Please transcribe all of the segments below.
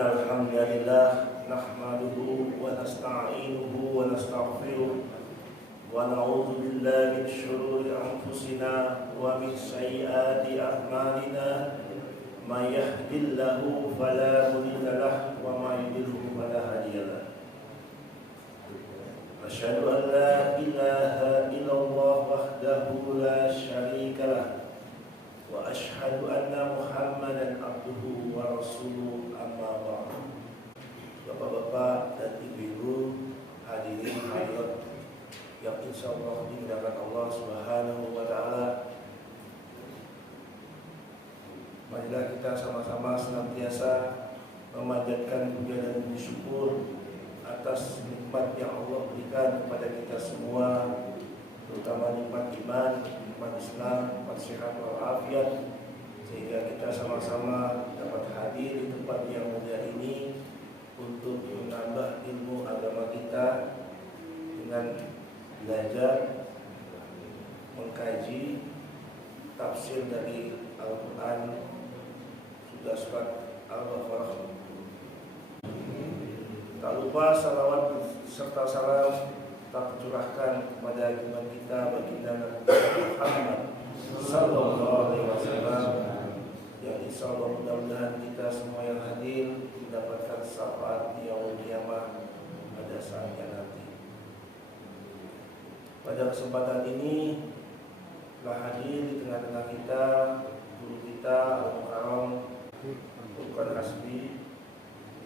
الحمد لله نحمده ونستعينه ونستغفره ونعوذ بالله من شرور أنفسنا ومن سيئات أعمالنا من يهد الله فلا مضل له ومن يضلل فلا هادي له أشهد أن لا إله إلا الله وحده لا شريك له وأشهد أن محمدا عبده ورسوله أما بعد. Bapak-bapak dan ibu-ibu, hadirin hadirat yang insya Allah dimuliakan Allah Subhanahu wa Ta'ala, marilah kita sama-sama senantiasa memanjatkan puja dan bersyukur atas nikmat yang Allah berikan kepada kita semua, terutama nikmat iman, nikmat Islam, nikmat sehat walafiat, sehingga kita sama-sama dapat hadir di tempat yang mulia ini untuk menambah ilmu agama kita dengan belajar, mengkaji tafsir dari Al-Quran, surat Al-Baqarah. Tak lupa salawat serta salam tak tercurahkan kepada junjungan kita baginda Nabi Muhammad sallallahu alaihi wasallam, yang insya Allah mudah-mudahan kita semua yang hadir mendapatkan syafaat di yaumul qiyamah pada saatnya nanti. Pada kesempatan ini telah hadir di tengah-tengah kita guru kita Al-Mukarram Furqan Hasbi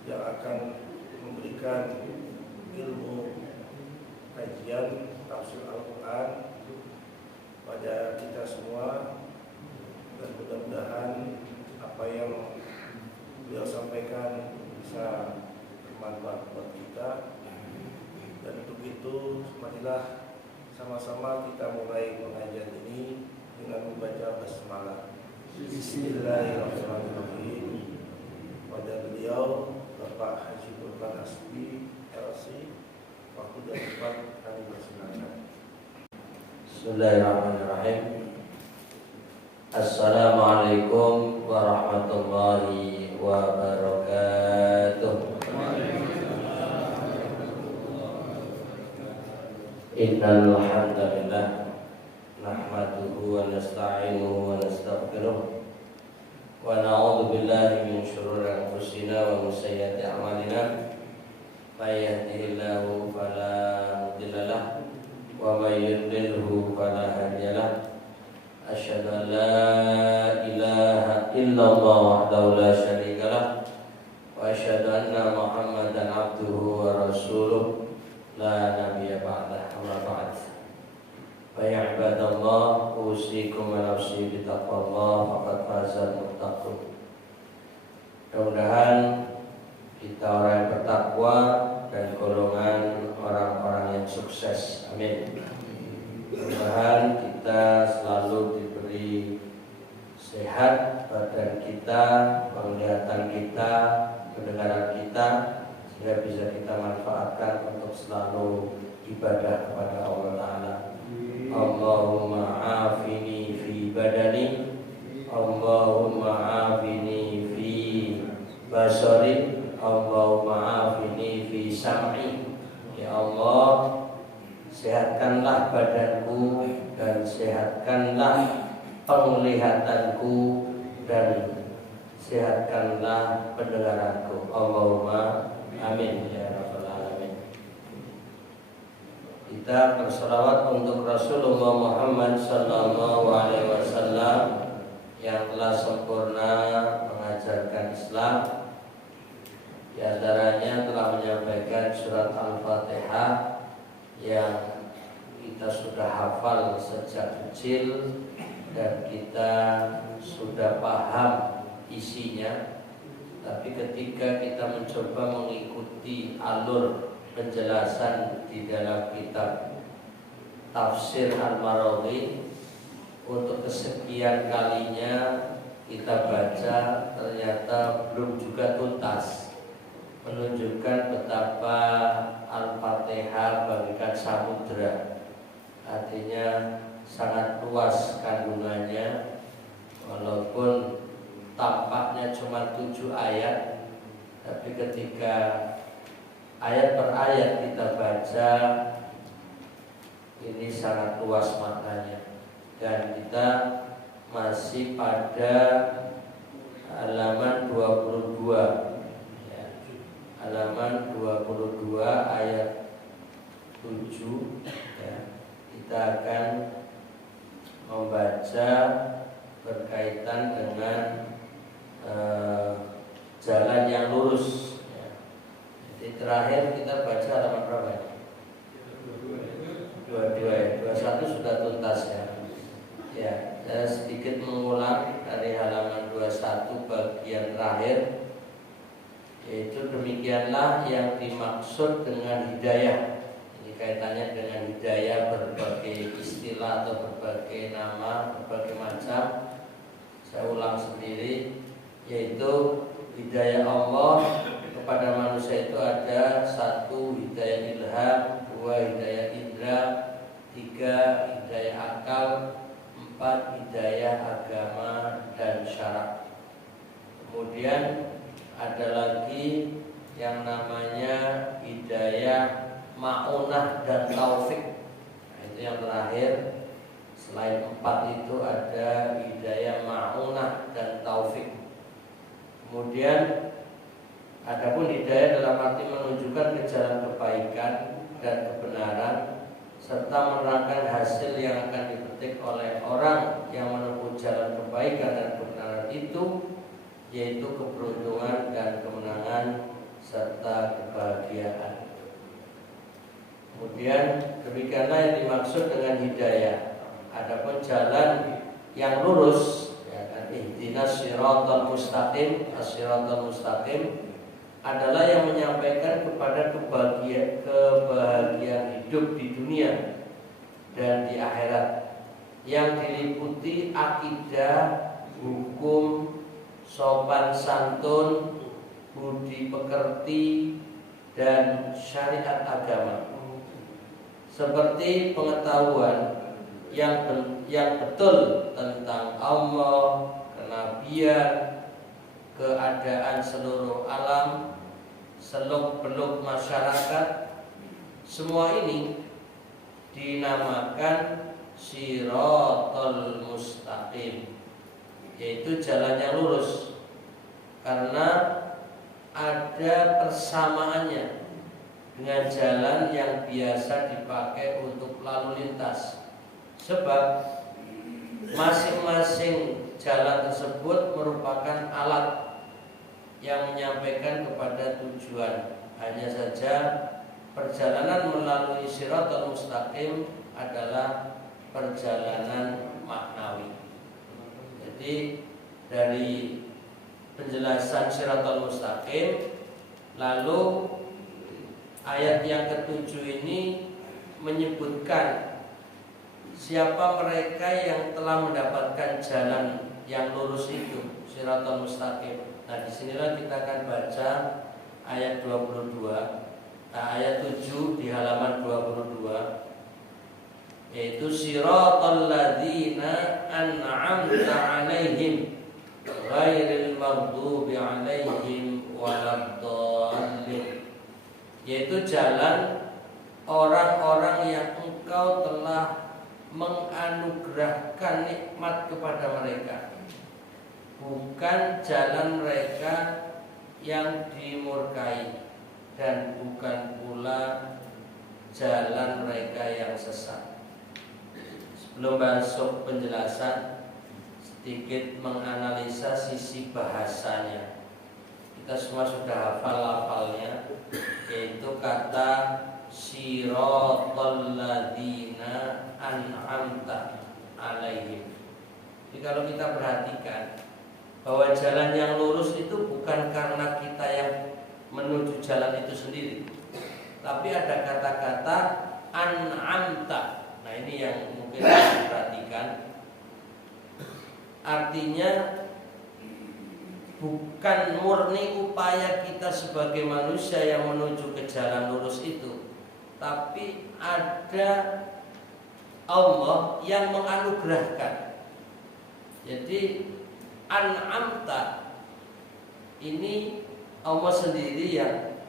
yang akan memberikan ilmu kajian tafsir Al-Quran pada kita semua, dan mudah-mudahan apa yang beliau sampaikan bisa bermanfaat buat kita. Dan untuk itu marilah sama-sama kita mulai pengajian ini dengan membaca basmalah. Bismillahirrahmanirrahim. Pada beliau Bapak Haji Furqan Hasbi LC, waktu dan tempat kami persilakan. Bismillahirrahmanirrahim. Assalamualaikum warahmatullahi wabarakatuh. Innal hamdalillah nahmaduhu wa nasta'inuhu wa nastaghfiruh wa na'udzu billahi min shururi anfusina wa min sayyiati a'malina. May yahdihillahu fala mudilla lahu wa may yudlilhu fala hadiya lahu. Asyhadu an la ilaha illallah wahdahu la syarika lahu wa asyhadu anna Muhammadan abduhu wa rasuluh la nabiyya ba'dah. Amma ba'd. Fa ya ibadallah, usikum wa nafsi bi taqwallah faqad fazal muttaqun. Mudah-mudahan kita orang yang bertakwa dan golongan orang-orang yang sukses. Amin. Mudah-mudahan kita selalu diberi sehat badan kita, penglihatan kita, pendengaran kita, sehingga bisa kita manfaatkan untuk selalu ibadah kepada Allah Ta'ala. Allahumma afini fi badani, Allahumma afini fi basari, Allahumma afini fi sam'i. Ya Allah, sehatkanlah badanku dan sehatkanlah penglihatanku dan sehatkanlah pendengaranku. Allahumma amin ya rabbal alamin. Kita berselawat untuk Rasulullah Muhammad sallallahu alaihi wasallam yang telah sempurna mengajarkan Islam. Di antaranya telah menyampaikan surat Al-Fatihah yang kita sudah hafal sejak kecil dan kita sudah paham isinya. Tapi ketika kita mencoba mengikuti alur penjelasan di dalam kitab Tafsir Al-Maraghi, untuk kesekian kalinya kita baca, ternyata belum juga tuntas, menunjukkan betapa Al-Fatihah bagaikan samudra. Artinya sangat luas kandungannya. Walaupun tampaknya cuma 7 ayat, Tapi ketika ayat per ayat kita baca, ini sangat luas maknanya. Dan kita masih pada halaman 22 ya. Halaman 22 ayat 7 ya. Kita akan membaca berkaitan dengan jalan yang lurus ya. Jadi terakhir kita baca halaman berapa ya? 22 ya. 21 sudah tuntas ya. Ya, saya sedikit mengulang dari halaman 21 bagian terakhir, yaitu demikianlah yang dimaksud dengan hidayah. Ini kaitannya dengan hidayah, berbagai istilah atau berbagai nama, berbagai macam. Saya ulang sendiri, yaitu hidayah Allah kepada manusia itu ada: 1 hidayah ilham, 2 hidayah indra, 3 hidayah akal, 4 hidayah agama dan syarak. Kemudian ada lagi yang namanya hidayah ma'unah dan taufik. Nah, itu yang terakhir. Selain 4 itu ada hidayah ma'unah dan taufik. Kemudian adapun hidayah dalam arti menunjukkan ke jalan kebaikan dan kebenaran, serta menerangkan hasil yang akan dipetik oleh orang yang menempuh jalan kebaikan dan kebenaran itu, yaitu keberuntungan dan kemenangan serta kebahagiaan. Kemudian demikianlah yang dimaksud dengan hidayah. Adapun jalan yang lurus, ya kan, ihdinas siratal mustaqim, as-siratal mustaqim adalah yang menyampaikan kepada kebahagiaan hidup di dunia dan di akhirat, yang diliputi akidah, hukum, sopan santun, budi pekerti, dan syariat agama, seperti pengetahuan yang betul tentang Allah, kenabian, keadaan seluruh alam, seluk-beluk masyarakat. Semua ini dinamakan Shiratal Mustaqim, yaitu jalan yang lurus, karena ada persamaannya dengan jalan yang biasa dipakai untuk lalu lintas. Sebab masing-masing jalan tersebut merupakan alat yang menyampaikan kepada tujuan. Hanya saja perjalanan melalui Shiratal Mustaqim adalah perjalanan maknawi. Jadi dari penjelasan Shiratal Mustaqim, lalu ayat yang ke-7 ini menyebutkan siapa mereka yang telah mendapatkan jalan yang lurus itu, Shiratal Mustaqim. Nah, disinilah kita akan baca ayat 22, ayat 7 di halaman 22, yaitu Shiratal ladzina an'amta 'alaihim ghairil maghdubi 'alaihim waladdallin, yaitu jalan orang-orang yang Engkau telah menganugerahkan nikmat kepada mereka, bukan jalan mereka yang dimurkai, dan bukan pula jalan mereka yang sesat. Sebelum masuk penjelasan, sedikit menganalisa sisi bahasanya. Kita semua sudah hafal-hafalnya, yaitu kata Shiratal ladzina an'amta 'alaihim. Jadi kalau kita perhatikan bahwa jalan yang lurus itu bukan karena kita yang menuju jalan itu sendiri, tapi ada kata-kata an'amta. Nah, ini yang mungkin kita perhatikan. Artinya bukan murni upaya kita sebagai manusia yang menuju ke jalan lurus itu, tapi ada Allah yang menganugerahkan. Jadi an'amta ini Allah sendiri yang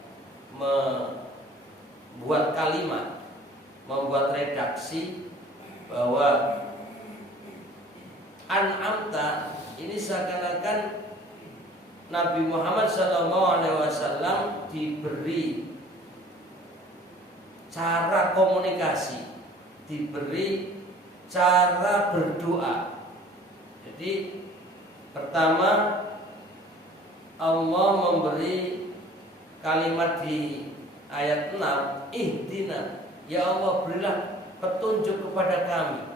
membuat kalimat, membuat redaksi bahwa an'amta ini seakan-akan Nabi Muhammad SAW diberi cara komunikasi, diberi cara berdoa. Jadi pertama Allah memberi kalimat di ayat 6, ihdina, ya Allah berilah petunjuk kepada kami,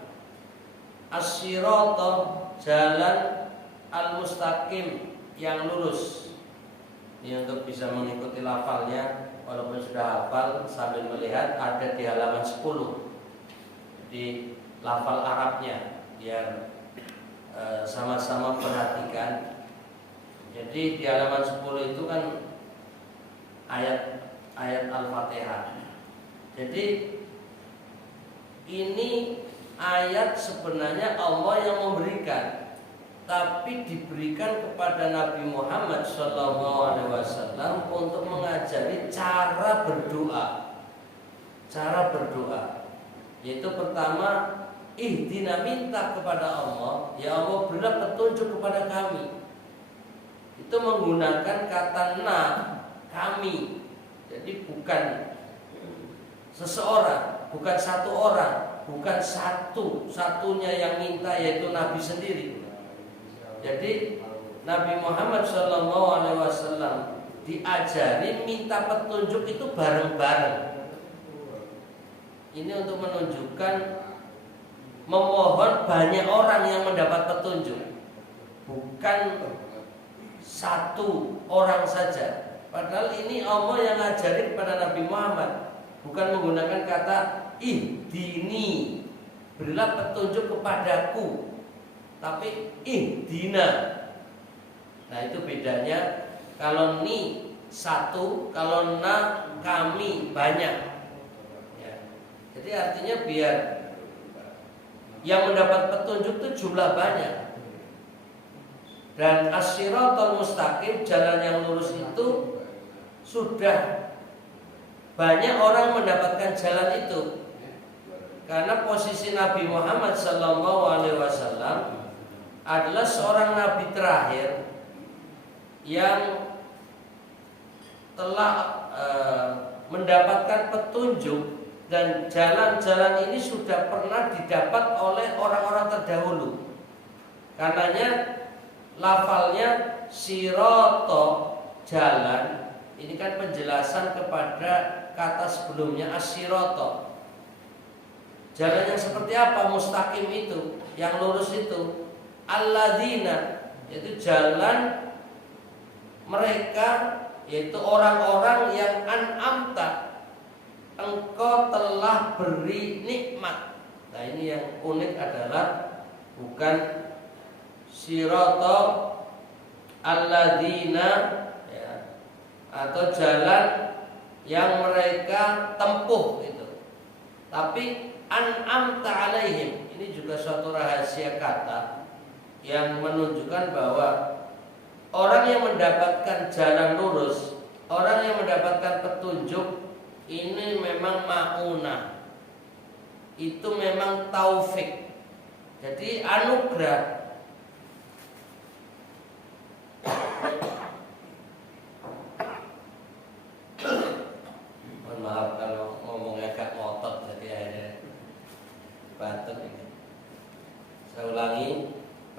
as-sirata, jalan al-mustaqim, yang lurus. Ini untuk bisa mengikuti lafalnya, walaupun sudah hafal sambil melihat ada di halaman 10 di lafal Arabnya, biar sama-sama perhatikan. Jadi di halaman 10 itu kan ayat Al-Fatihah. Jadi ini ayat sebenarnya Allah yang memberikan, tapi diberikan kepada Nabi Muhammad SAW untuk mengajari cara berdoa. Cara berdoa, yaitu pertama, ihdina, minta kepada Allah, ya Allah berilah petunjuk kepada kami. Itu menggunakan kata na, kami. Jadi bukan seseorang, bukan satu orang, bukan satunya yang minta, yaitu Nabi sendiri. Jadi Nabi Muhammad SAW diajari minta petunjuk itu bareng-bareng. Ini untuk menunjukkan memohon banyak orang yang mendapat petunjuk, bukan satu orang saja. Padahal ini Allah yang ngajari kepada Nabi Muhammad, bukan menggunakan kata ihdini, berilah petunjuk kepadaku, tapi ihdina. Nah itu bedanya. Kalau ni satu, kalau na kami banyak ya. Jadi artinya biar yang mendapat petunjuk itu jumlah banyak. Dan as-siratal mustaqim, jalan yang lurus itu sudah banyak orang mendapatkan jalan itu. Karena posisi Nabi Muhammad SAW adalah seorang nabi terakhir yang telah mendapatkan petunjuk, dan jalan-jalan ini sudah pernah didapat oleh orang-orang terdahulu. Karenanya lafalnya sirato, jalan, ini kan penjelasan kepada kata sebelumnya as-sirato. Jalan yang seperti apa? Mustaqim itu, yang lurus itu. Alladzina, yaitu jalan mereka, yaitu orang-orang yang an'amta, engkau telah beri nikmat. Nah ini yang unik adalah bukan sirata alladzina ya, atau jalan yang mereka tempuh itu, tapi an'amta alaihim. Ini juga suatu rahasia kata yang menunjukkan bahwa orang yang mendapatkan jalan lurus, orang yang mendapatkan petunjuk, ini memang ma'unah, itu memang taufik, jadi anugerah. Mohon maaf kalau ngomongnya agak ngotot, jadi akhirnya batuk ini. Saya ulangi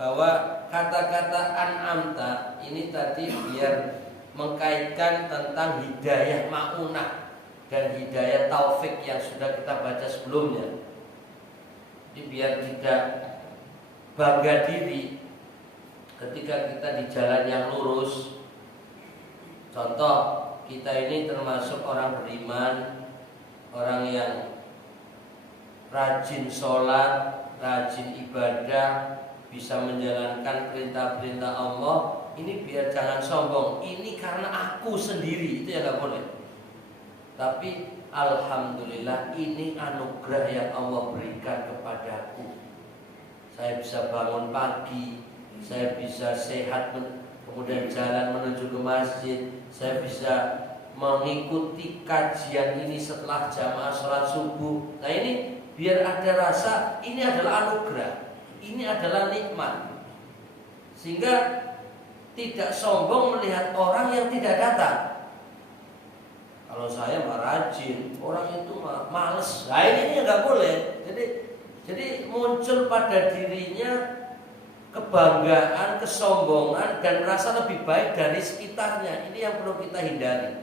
bahwa kata-kata an'amta ini tadi biar mengkaitkan tentang hidayah ma'unah dan hidayah taufik yang sudah kita baca sebelumnya. Jadi biar tidak bangga diri ketika kita di jalan yang lurus. Contoh, kita ini termasuk orang beriman, orang yang rajin sholat, rajin ibadah, bisa menjalankan perintah-perintah Allah. Ini biar jangan sombong, ini karena aku sendiri, itu ya gak boleh. Tapi alhamdulillah ini anugerah yang Allah berikan kepadaku. Saya bisa bangun pagi, saya bisa sehat kemudian jalan menuju ke masjid, saya bisa mengikuti kajian ini setelah jamaah sholat subuh. Nah ini biar ada rasa ini adalah anugerah, ini adalah nikmat, sehingga tidak sombong melihat orang yang tidak datang. Kalau saya mah rajin, orang itu mah males. Nah ini nggak boleh. Jadi muncul pada dirinya kebanggaan, kesombongan, dan merasa lebih baik dari sekitarnya. Ini yang perlu kita hindari.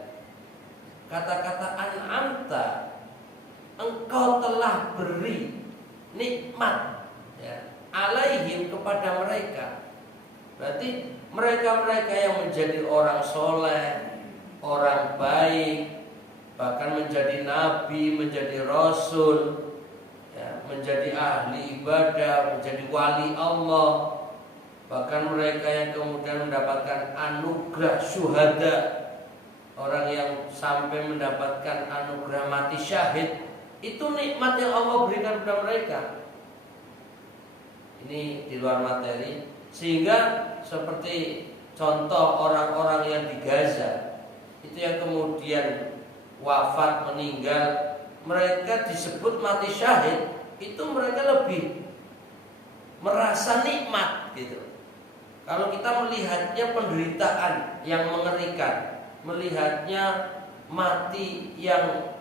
Kata-kata an'amta, engkau telah beri nikmat ya, alaihim kepada mereka. Berarti mereka-mereka yang menjadi orang soleh, orang baik, bahkan menjadi nabi, menjadi rasul, ya, menjadi ahli ibadah, menjadi wali Allah, bahkan mereka yang kemudian mendapatkan anugerah syuhada, orang yang sampai mendapatkan anugerah mati syahid, itu nikmat yang Allah berikan kepada mereka. Ini di luar materi, sehingga seperti contoh orang-orang yang di Gaza itu yang kemudian wafat, meninggal, mereka disebut mati syahid, itu mereka lebih merasa nikmat gitu. Kalau kita melihatnya penderitaan yang mengerikan, melihatnya mati yang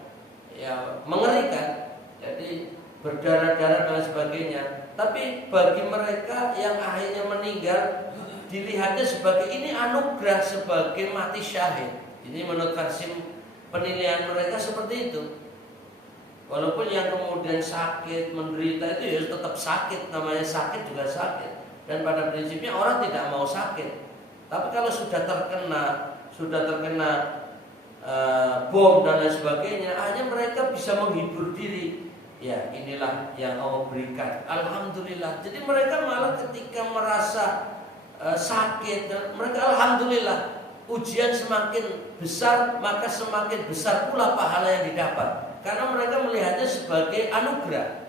ya mengerikan, jadi berdarah-darah dan sebagainya. Tapi bagi mereka yang akhirnya meninggal, dilihatnya sebagai ini anugerah, sebagai mati syahid. Ini menurut versi penilaian mereka seperti itu. Walaupun yang kemudian sakit, menderita itu ya tetap sakit, namanya sakit juga sakit. Dan pada prinsipnya orang tidak mau sakit. Tapi kalau sudah terkena bom dan lain sebagainya, hanya mereka bisa menghibur diri. Ya inilah yang Allah berikan, alhamdulillah. Jadi mereka malah ketika merasa sakit, mereka alhamdulillah. Ujian semakin besar, maka semakin besar pula pahala yang didapat, karena mereka melihatnya sebagai anugerah.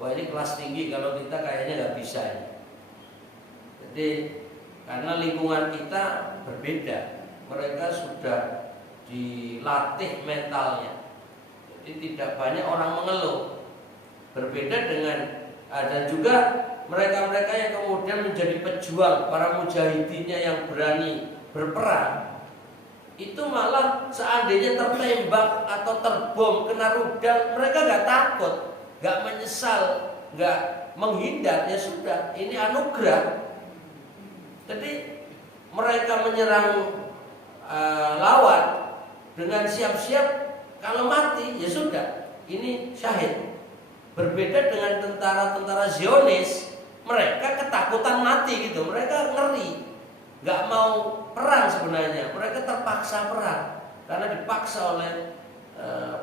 Wah ini kelas tinggi, kalau kita kayaknya nggak bisa ya. Jadi karena lingkungan kita berbeda, mereka sudah dilatih mentalnya. Jadi tidak banyak orang mengeluh. Berbeda dengan ada juga mereka-mereka yang kemudian menjadi pejuang, para mujahidinnya yang berani berperang, itu malah seandainya tertembak atau terbom, kena rudal, mereka nggak takut, nggak menyesal, nggak menghindar. Ya sudah, ini anugerah. Jadi mereka menyerang lawan dengan siap-siap, kalau mati ya sudah, ini syahid. Berbeda dengan tentara-tentara Zionis, mereka ketakutan mati gitu, mereka ngeri, nggak mau perang sebenarnya, mereka terpaksa perang karena dipaksa oleh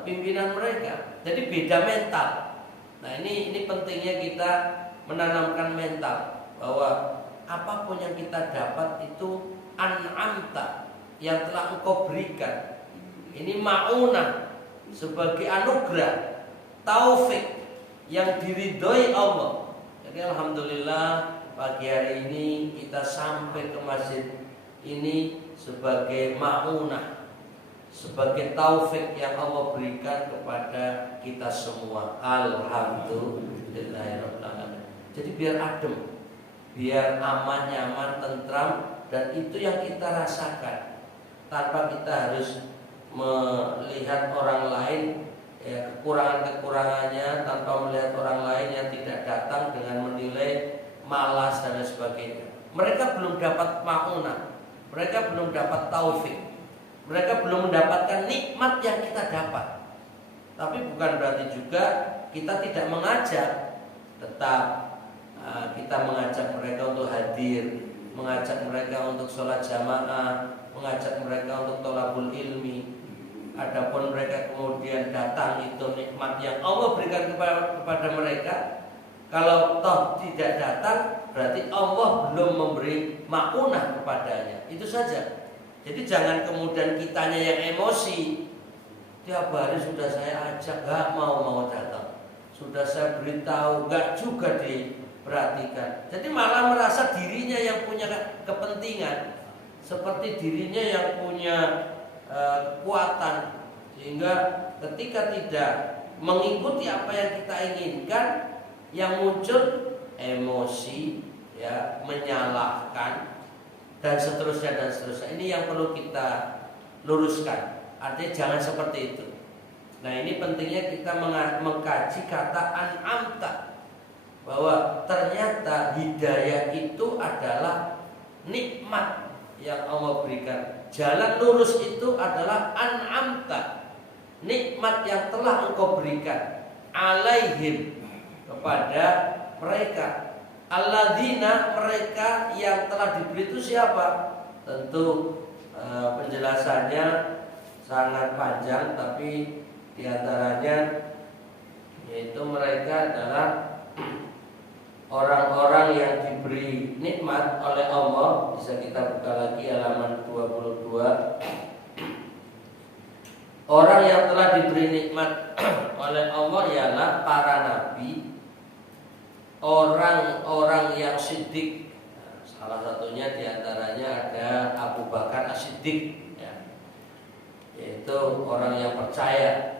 pimpinan mereka. Jadi beda mental. Nah ini pentingnya kita menanamkan mental bahwa apapun yang kita dapat itu an'amta, yang telah engkau berikan. Ini ma'unah, sebagai anugerah, taufik yang diridhoi Allah. Jadi alhamdulillah pagi hari ini kita sampai ke masjid ini sebagai ma'unah, sebagai taufik yang Allah berikan kepada kita semua. Alhamdulillahirabbil alamin. Jadi biar adem, biar aman, nyaman, tentram, dan itu yang kita rasakan, tanpa kita harus melihat orang lain ya, kekurangan-kekurangannya, tanpa melihat orang lain yang tidak datang dengan menilai malas dan sebagainya. Mereka belum dapat ma'unah, mereka belum dapat taufik, mereka belum mendapatkan nikmat yang kita dapat. Tapi bukan berarti juga kita tidak mengajak. Tetap kita mengajak mereka untuk hadir, mengajak mereka untuk sholat jamaah, mengajak mereka untuk thalabul ilmi. Adapun mereka kemudian datang, itu nikmat yang Allah berikan kepada mereka. Kalau toh tidak datang, berarti Allah belum memberi ma'unah kepadanya. Itu saja. Jadi jangan kemudian kitanya yang emosi. Tiap hari sudah saya ajak, gak mau datang. Sudah saya beritahu, gak juga Perhatikan. Jadi malah merasa dirinya yang punya kepentingan, seperti dirinya yang punya kekuatan, sehingga ketika tidak mengikuti apa yang kita inginkan, yang muncul emosi, ya, menyalahkan dan seterusnya dan seterusnya. Ini yang perlu kita luruskan. Artinya jangan seperti itu. Nah, ini pentingnya kita mengkaji kata an'amta, bahwa ternyata hidayah itu adalah nikmat yang Allah berikan. Jalan lurus itu adalah an'amta, nikmat yang telah Engkau berikan alaihim, kepada mereka. Alladzina, mereka yang telah diberi itu siapa? Tentu penjelasannya sangat panjang, tapi diantaranya yaitu mereka adalah orang-orang yang diberi nikmat oleh Allah. Bisa kita buka lagi halaman 22. Orang yang telah diberi nikmat oleh Allah ialah para nabi, orang-orang yang siddiq. Salah satunya diantaranya ada Abu Bakar As-Siddiq, ya, yaitu orang yang percaya,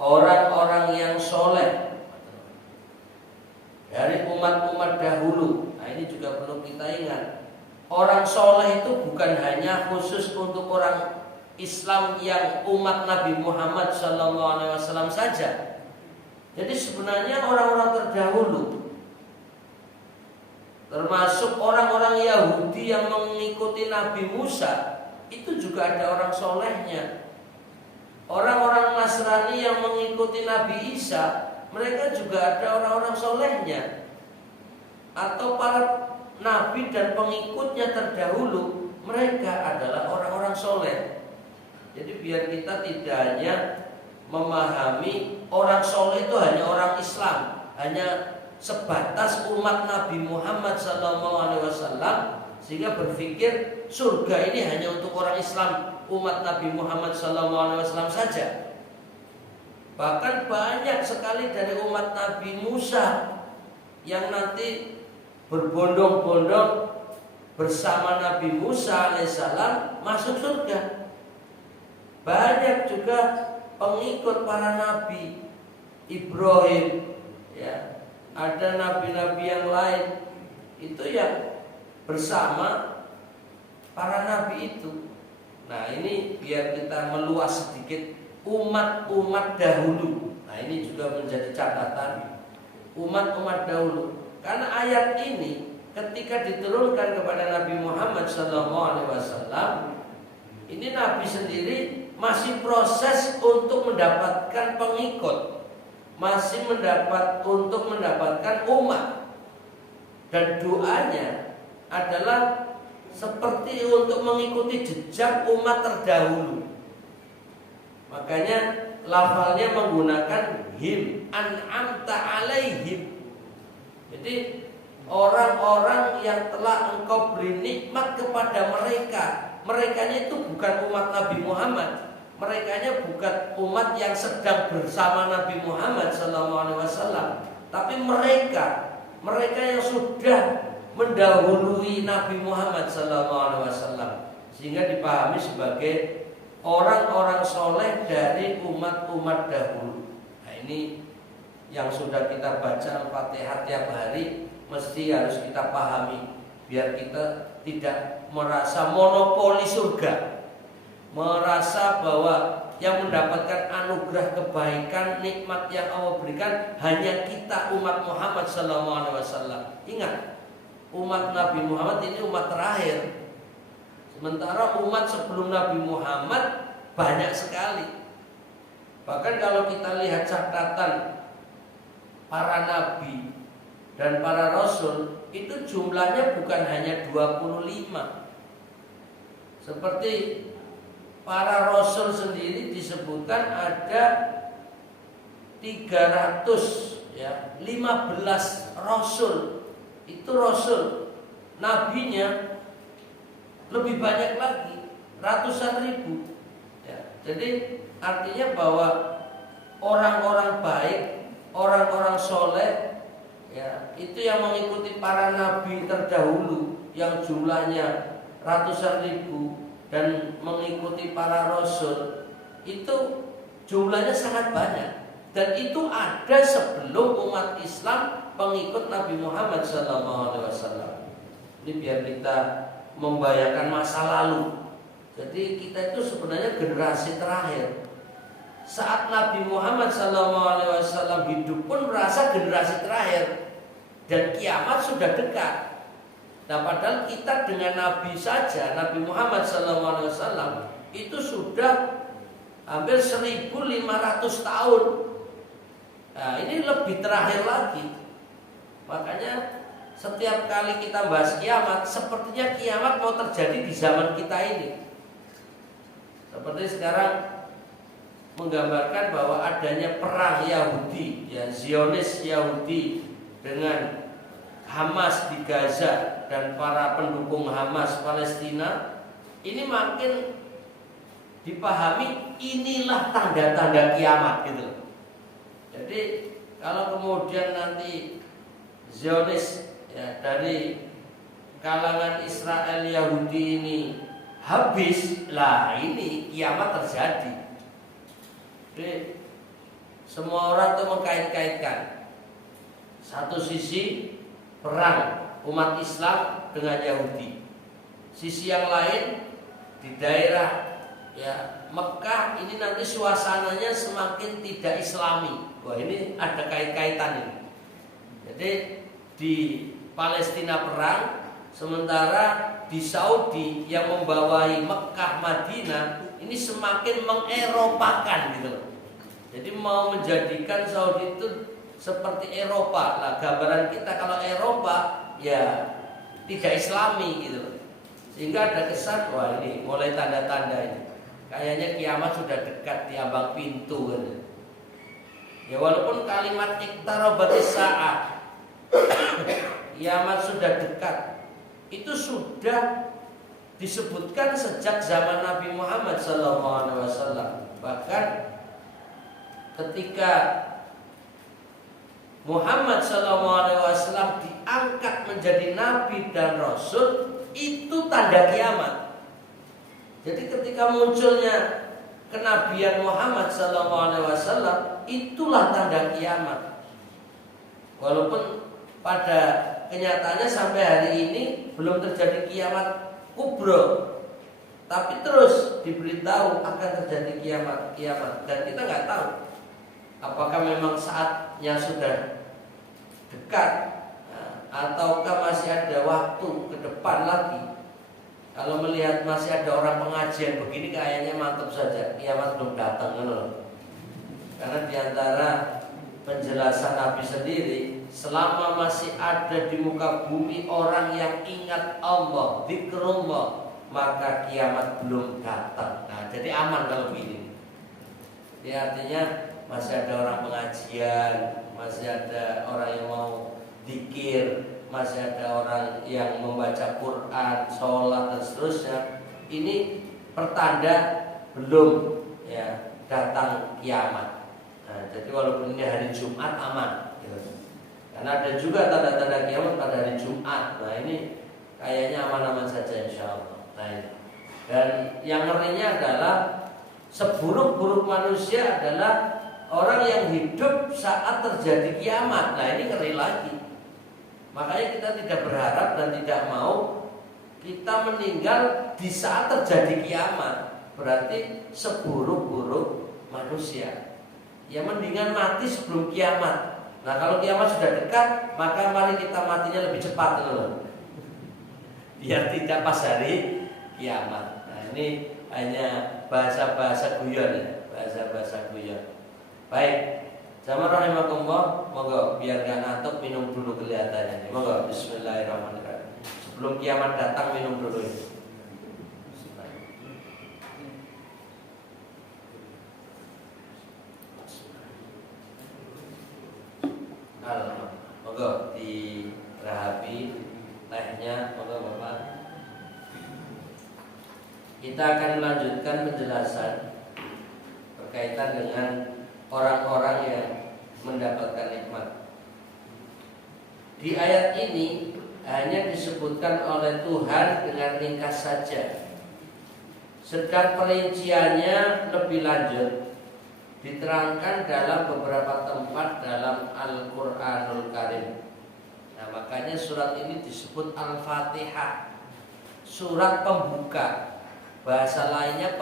orang-orang yang soleh dari umat-umat dahulu. Nah, ini juga perlu kita ingat. Orang soleh itu bukan hanya khusus untuk orang Islam yang umat Nabi Muhammad SAW saja. Jadi sebenarnya orang-orang terdahulu, termasuk orang-orang Yahudi yang mengikuti Nabi Musa, itu juga ada orang solehnya. Orang-orang Nasrani yang mengikuti Nabi Isa, mereka juga ada orang-orang solehnya. Atau para nabi dan pengikutnya terdahulu, mereka adalah orang-orang soleh. Jadi biar kita tidak hanya memahami orang soleh itu hanya orang Islam, hanya sebatas umat Nabi Muhammad SAW, sehingga berpikir surga ini hanya untuk orang Islam, umat Nabi Muhammad SAW saja. Bahkan banyak sekali dari umat Nabi Musa yang nanti berbondong-bondong bersama Nabi Musa alaihissalam masuk surga. Banyak juga pengikut para nabi, Ibrahim, ya, ada nabi-nabi yang lain itu yang bersama para nabi itu. Nah, ini biar kita meluas sedikit umat-umat dahulu. Nah, ini juga menjadi catatan umat-umat dahulu. Karena ayat ini ketika diturunkan kepada Nabi Muhammad SAW, ini Nabi sendiri masih proses untuk mendapatkan pengikut, masih untuk mendapatkan umat. Dan doanya adalah seperti untuk mengikuti jejak umat terdahulu. Makanya lafalnya menggunakan him, an'amta alaihim. Jadi orang-orang yang telah Engkau beri nikmat kepada mereka. Merekanya itu bukan umat Nabi Muhammad. Merekanya bukan umat yang sedang bersama Nabi Muhammad SAW, tapi mereka yang sudah mendahului Nabi Muhammad SAW, sehingga dipahami sebagai orang-orang soleh dari umat-umat dahulu. Nah, ini yang sudah kita baca Al-Fatihah tiap hari mesti harus kita pahami, biar kita tidak merasa monopoli surga, merasa bahwa yang mendapatkan anugerah kebaikan, nikmat yang Allah berikan hanya kita umat Muhammad SAW. Ingat, umat Nabi Muhammad ini umat terakhir. Sementara umat sebelum Nabi Muhammad banyak sekali. Bahkan kalau kita lihat catatan para nabi dan para rasul, itu jumlahnya bukan hanya 25. Seperti para rasul sendiri disebutkan ada 315 rasul. Itu rasul. Nabinya lebih banyak lagi, ratusan ribu, ya. Jadi artinya bahwa orang-orang baik, orang-orang soleh Ya, itu yang mengikuti para nabi terdahulu yang jumlahnya ratusan ribu dan mengikuti para rasul itu jumlahnya sangat banyak, dan itu ada sebelum umat Islam pengikut Nabi Muhammad SAW. Ini biar kita membayangkan masa lalu. Jadi kita itu sebenarnya generasi terakhir. Saat Nabi Muhammad SAW hidup pun merasa generasi terakhir, dan kiamat sudah dekat. Nah, padahal kita dengan Nabi saja, Nabi Muhammad SAW itu sudah hampir 1.500 tahun. Nah, ini lebih terakhir lagi. Makanya setiap kali kita bahas kiamat, sepertinya kiamat mau terjadi di zaman kita ini. Seperti sekarang menggambarkan bahwa adanya perang Yahudi, ya, Zionis Yahudi dengan Hamas di Gaza dan para pendukung Hamas Palestina, ini makin dipahami inilah tanda-tanda kiamat gitu. Jadi kalau kemudian nanti Zionis, ya, dari kalangan Israel Yahudi ini habis, lah ini kiamat terjadi. Jadi, semua orang itu mengkait-kaitkan. Satu sisi perang umat Islam dengan Yahudi, sisi yang lain di daerah, ya, Mekah ini nanti suasananya semakin tidak Islami. Wah, ini ada kait-kaitan ini. Jadi di Palestina perang, sementara di Saudi yang membawahi Mekah Madinah ini semakin mengeropakan gitu loh. Jadi mau menjadikan Saudi itu seperti Eropa. Nah, gambaran kita kalau Eropa ya tidak Islami gitu loh. Sehingga ada kesan, wah ini mulai tanda-tanda ini. Kayaknya kiamat sudah dekat di ambang pintu gitu. Ya walaupun kalimat iqtarabatis saah, kiamat sudah dekat, itu sudah disebutkan sejak zaman Nabi Muhammad SAW. Bahkan ketika Muhammad SAW diangkat menjadi Nabi dan Rasul, itu tanda kiamat. Jadi ketika munculnya kenabian Muhammad SAW, itulah tanda kiamat. Walaupun pada kenyataannya sampai hari ini belum terjadi kiamat kubro, tapi terus diberitahu akan terjadi kiamat, dan kita nggak tahu apakah memang saatnya sudah dekat, ataukah masih ada waktu ke depan lagi. Kalau melihat masih ada orang pengajian begini, kayaknya mantap saja kiamat belum datang, karena diantara penjelasan Nabi sendiri, selama masih ada di muka bumi orang yang ingat Allah, zikrullah, maka kiamat belum datang. Nah, jadi aman kalau begini. Jadi artinya masih ada orang pengajian, masih ada orang yang mau zikir, masih ada orang yang membaca Quran, sholat dan seterusnya. Ini pertanda belum, ya, datang kiamat. Nah, jadi walaupun ini hari Jumat aman, gitu. Karena ada juga tanda-tanda kiamat pada hari Jumat. Nah, ini kayaknya aman-aman saja insya Allah. Nah, ini. Dan yang ngerinya adalah seburuk-buruk manusia adalah orang yang hidup saat terjadi kiamat. Nah, ini ngeri lagi. Makanya kita tidak berharap dan tidak mau kita meninggal di saat terjadi kiamat. Berarti seburuk-buruk manusia. Ya mendingan mati sebelum kiamat. Nah, kalau kiamat sudah dekat, maka mari kita matinya lebih cepat loh. Biar tidak pas hari kiamat. Nah, ini hanya bahasa-bahasa guyon ya, bahasa-bahasa guyon. Baik. Sama rahimakumullah, monggo biar gak ngantuk minum dulu kelihatannya. Monggo bismillahirrahmanirrahim. Sebelum kiamat datang minum dulu ini. Monggo dirahapi tehnya, monggo Bapak. Kita akan melanjutkan penjelasan berkaitan dengan orang-orang yang mendapatkan nikmat. di ayat ini hanya disebutkan oleh Tuhan dengan ringkas saja. Sedang perinciannya lebih lanjut diterangkan dalam beberapa tempat dalam Al-Qur'anul Karim. Nah, makanya surat ini disebut Al-Fatihah, surat pembuka. Bahasa lainnya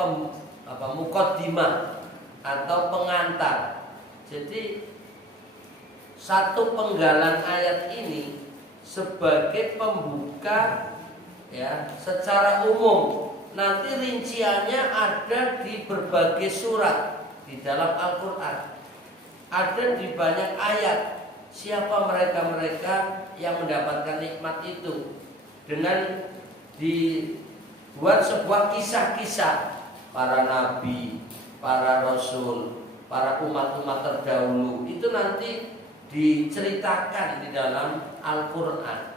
muqaddimah atau pengantar. Jadi satu penggalan ayat ini sebagai pembuka ya secara umum. Nanti rinciannya ada di berbagai surat di dalam Al-Qur'an. Ada di banyak ayat. Siapa mereka-mereka yang mendapatkan nikmat itu dengan dibuat sebuah kisah-kisah para nabi, para rasul, para umat-umat terdahulu. Itu nanti diceritakan di dalam Al-Qur'an.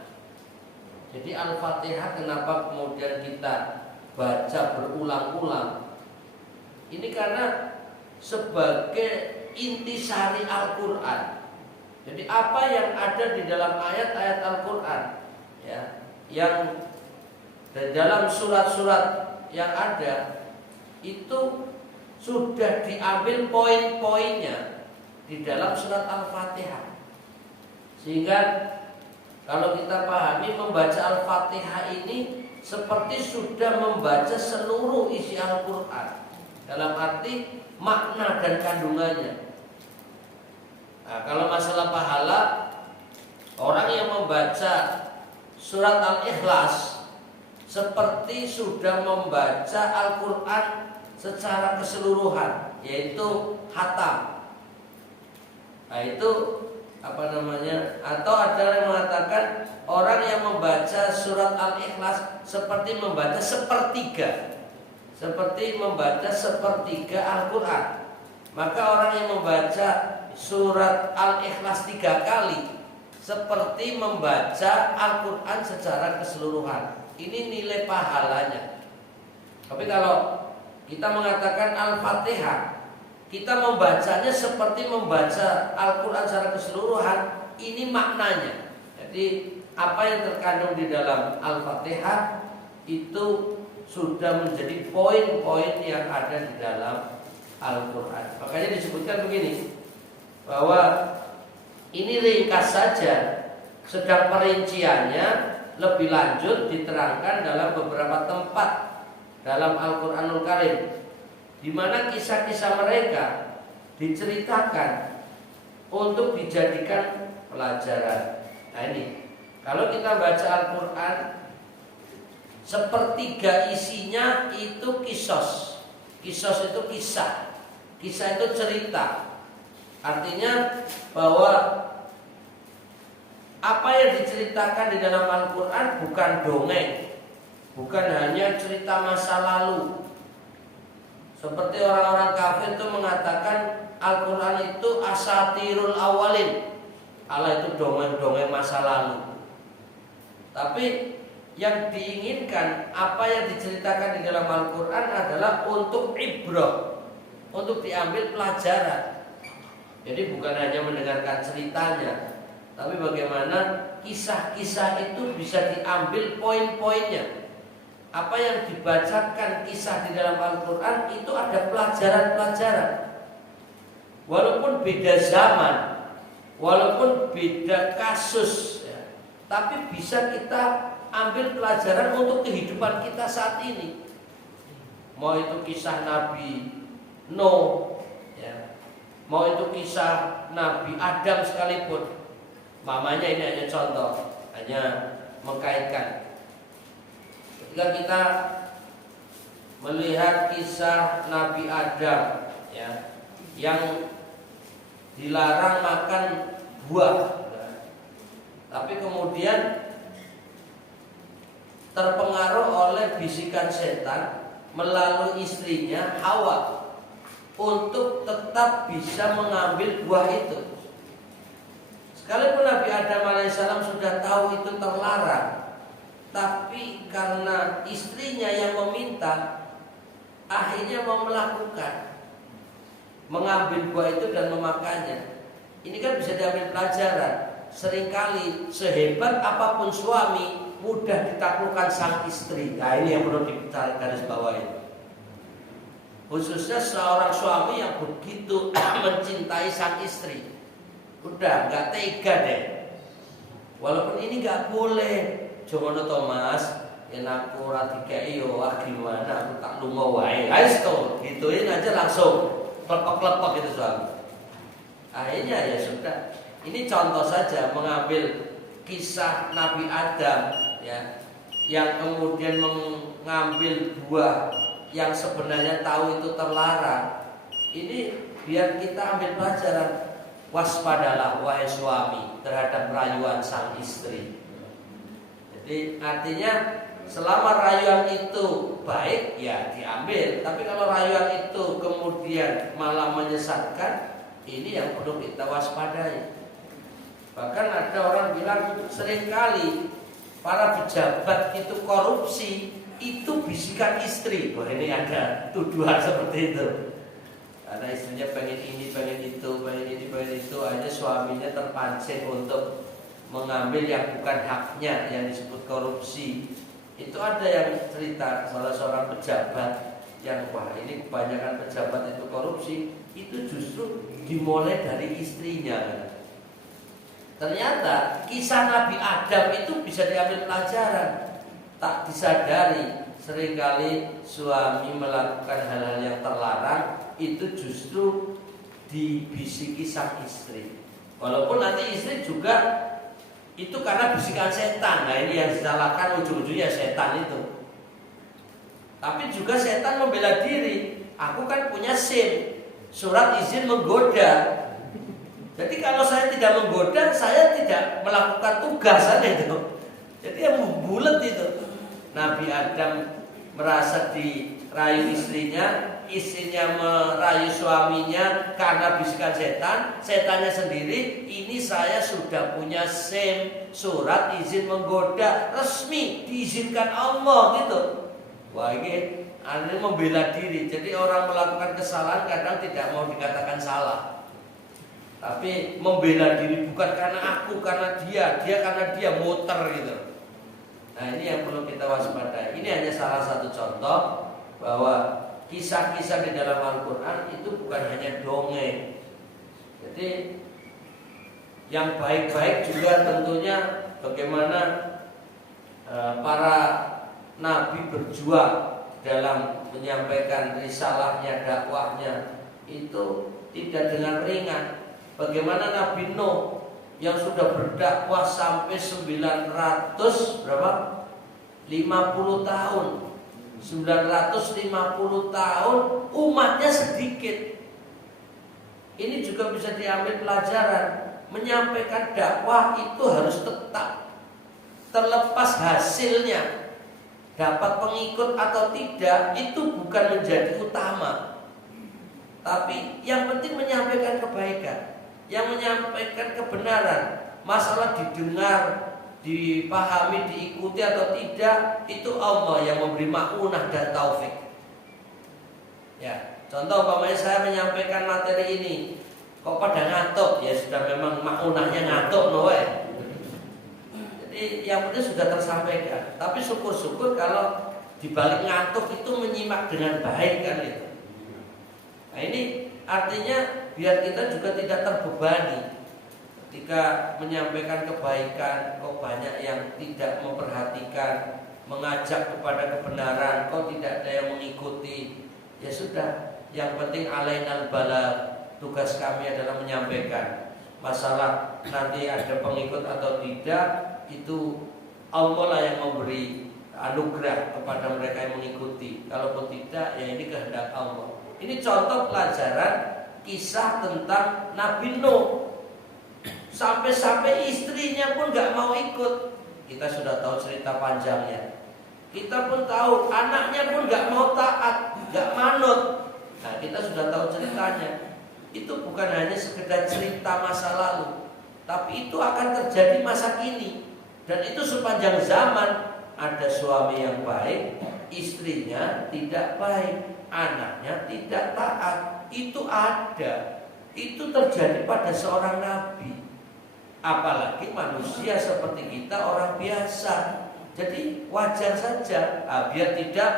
Jadi Al-Fatihah kenapa kemudian kita baca berulang-ulang? Ini karena sebagai intisari Al-Qur'an. Jadi apa yang ada di dalam ayat-ayat Al-Qur'an ya, yang dalam surat-surat yang ada itu sudah diambil poin-poinnya di dalam surat Al-Fatihah. Sehingga kalau kita pahami membaca Al-Fatihah ini seperti sudah membaca seluruh isi Al-Qur'an dalam arti makna dan kandungannya. Nah, kalau masalah pahala, orang yang membaca surat Al-Ikhlas seperti sudah membaca Al-Qur'an secara keseluruhan, yaitu khatam. Nah, itu atau ada yang mengatakan orang yang membaca surat Al-Ikhlas seperti membaca sepertiga Al-Qur'an. Maka orang yang membaca surat Al-Ikhlas 3 kali seperti membaca Al-Qur'an secara keseluruhan. Ini nilai pahalanya. Tapi kalau kita mengatakan Al-Fatihah, kita membacanya seperti membaca Al-Qur'an secara keseluruhan, ini maknanya. Jadi apa yang terkandung di dalam Al-Fatihah itu sudah menjadi poin-poin yang ada di dalam Al-Qur'an. Makanya disebutkan begini, bahwa ini ringkas saja, sedang perinciannya lebih lanjut diterangkan dalam beberapa tempat dalam Al-Qur'anul Karim, di mana kisah-kisah mereka diceritakan untuk dijadikan pelajaran. Nah ini, kalau kita baca Al-Qur'an, sepertiga isinya itu kisos. Kisos itu kisah. Kisah itu cerita. Artinya bahwa apa yang diceritakan di dalam Al-Qur'an bukan dongeng, bukan hanya cerita masa lalu. Seperti orang-orang kafir itu mengatakan Al-Qur'an itu asatirul awalin, Allah itu dongeng-dongeng masa lalu. Tapi yang diinginkan, apa yang diceritakan di dalam Al-Qur'an adalah untuk ibrah, untuk diambil pelajaran. Jadi bukan hanya mendengarkan ceritanya, tapi bagaimana kisah-kisah itu bisa diambil poin-poinnya. Apa yang dibacakan kisah di dalam Al-Qur'an itu ada pelajaran-pelajaran. Walaupun beda zaman, walaupun beda kasus ya, tapi bisa kita ambil pelajaran untuk kehidupan kita saat ini. Mau itu kisah Nabi Nuh ya, mau itu kisah Nabi Adam sekalipun. Mamanya ini hanya contoh, hanya mengkaitkan. Ketika kita melihat kisah Nabi Adam ya, yang dilarang makan buah, tapi kemudian terpengaruh oleh bisikan setan melalui istrinya Hawa untuk tetap bisa mengambil buah itu. Sekalipun Nabi Adam alaihissalam sudah tahu itu terlarang, tapi karena istrinya yang meminta, akhirnya mau melakukan, mengambil buah itu dan memakannya. Ini kan bisa diambil pelajaran seringkali sehebat apapun suami mudah ditaklukkan sang istri. Nah ini yang perlu garis bawahi. Khususnya seorang suami yang begitu mencintai sang istri, udah nggak tega deh. Walaupun ini nggak boleh. Jomono Thomas, yang aku ratikei yo, gimana aku tak lunga wae. Ayo gituin aja langsung klepek-klepek gitu suami. Akhirnya ya sudah. Ini contoh saja mengambil kisah Nabi Adam ya, yang kemudian mengambil buah yang sebenarnya tahu itu terlarang. Ini biar kita ambil pelajaran. Waspadalah wahai suami terhadap rayuan sang istri. Jadi artinya selama rayuan itu baik ya diambil. Tapi kalau rayuan itu kemudian malah menyesatkan, ini yang perlu kita waspadai. Bahkan ada orang bilang seringkali para pejabat itu korupsi, itu bisikan istri. Wah ini ada tuduhan seperti itu. Karena istrinya pengen ini, pengen itu, pengen ini, pengen itu, akhirnya suaminya terpancing untuk mengambil yang bukan haknya, yang disebut korupsi. Itu ada yang cerita salah seorang pejabat yang wah ini kebanyakan pejabat itu korupsi, itu justru dimulai dari istrinya. Ternyata kisah Nabi Adam itu bisa diambil pelajaran. Tak disadari seringkali suami melakukan hal-hal yang terlarang, itu justru dibisiki sang istri. Walaupun nanti istri juga itu karena bisikan setan. Nah ini yang disalahkan, ujung-ujungnya setan itu. Tapi juga setan membela diri. Aku kan punya SIM, surat izin menggoda. Jadi kalau saya tidak menggoda, saya tidak melakukan tugas saja itu. Jadi yang bulat itu. Nabi Adam merasa dirayu istrinya, istrinya merayu suaminya karena bisikan setan. Setannya sendiri, ini saya sudah punya SIM, surat izin menggoda, resmi diizinkan Allah gitu. Wah ini artinya membela diri. Jadi orang melakukan kesalahan kadang tidak mau dikatakan salah, tapi membela diri bukan karena aku, karena dia karena dia, muter gitu. Nah ini yang perlu kita waspadai. Ini hanya salah satu contoh bahwa kisah-kisah di dalam Al-Quran itu bukan hanya dongeng. Jadi yang baik-baik juga tentunya bagaimana para nabi berjuang dalam menyampaikan risalahnya, dakwahnya itu tidak dengan ringan. Bagaimana Nabi Nuh yang sudah berdakwah sampai 900 berapa? 50 tahun. 950 tahun umatnya sedikit. Ini juga bisa diambil pelajaran. Menyampaikan dakwah itu harus tetap, terlepas hasilnya, dapat pengikut atau tidak, itu bukan menjadi utama. Tapi yang penting menyampaikan kebaikan, yang menyampaikan kebenaran. Masalah didengar, dipahami, diikuti atau tidak, itu Allah yang memberi ma'unah dan taufik. Ya, contoh umpamanya saya menyampaikan materi ini, kok pada ngantuk, ya sudah memang ma'unahnya ngantuk noe. Jadi yang penting sudah tersampaikan. Tapi syukur-syukur kalau dibalik ngantuk itu menyimak dengan baik kan itu. Nah ini artinya biar kita juga tidak terbebani ketika menyampaikan kebaikan. Kok banyak yang tidak memperhatikan, mengajak kepada kebenaran, kok tidak ada yang mengikuti. Ya sudah, yang penting alainal bala, tugas kami adalah menyampaikan. Masalah nanti ada pengikut atau tidak, itu Allah lah yang memberi anugerah kepada mereka yang mengikuti. Kalaupun tidak, ya ini kehendak Allah. Ini contoh pelajaran kisah tentang Nabi Nuh. Sampai-sampai istrinya pun gak mau ikut. Kita sudah tahu cerita panjangnya. Kita pun tahu anaknya pun gak mau taat, gak manut. Nah kita sudah tahu ceritanya. Itu bukan hanya sekedar cerita masa lalu, tapi itu akan terjadi masa kini. Dan itu sepanjang zaman. Ada suami yang baik, istrinya tidak baik, anaknya tidak taat. Itu ada. Itu terjadi pada seorang nabi. Apalagi manusia seperti kita, orang biasa. Jadi wajar saja, biar tidak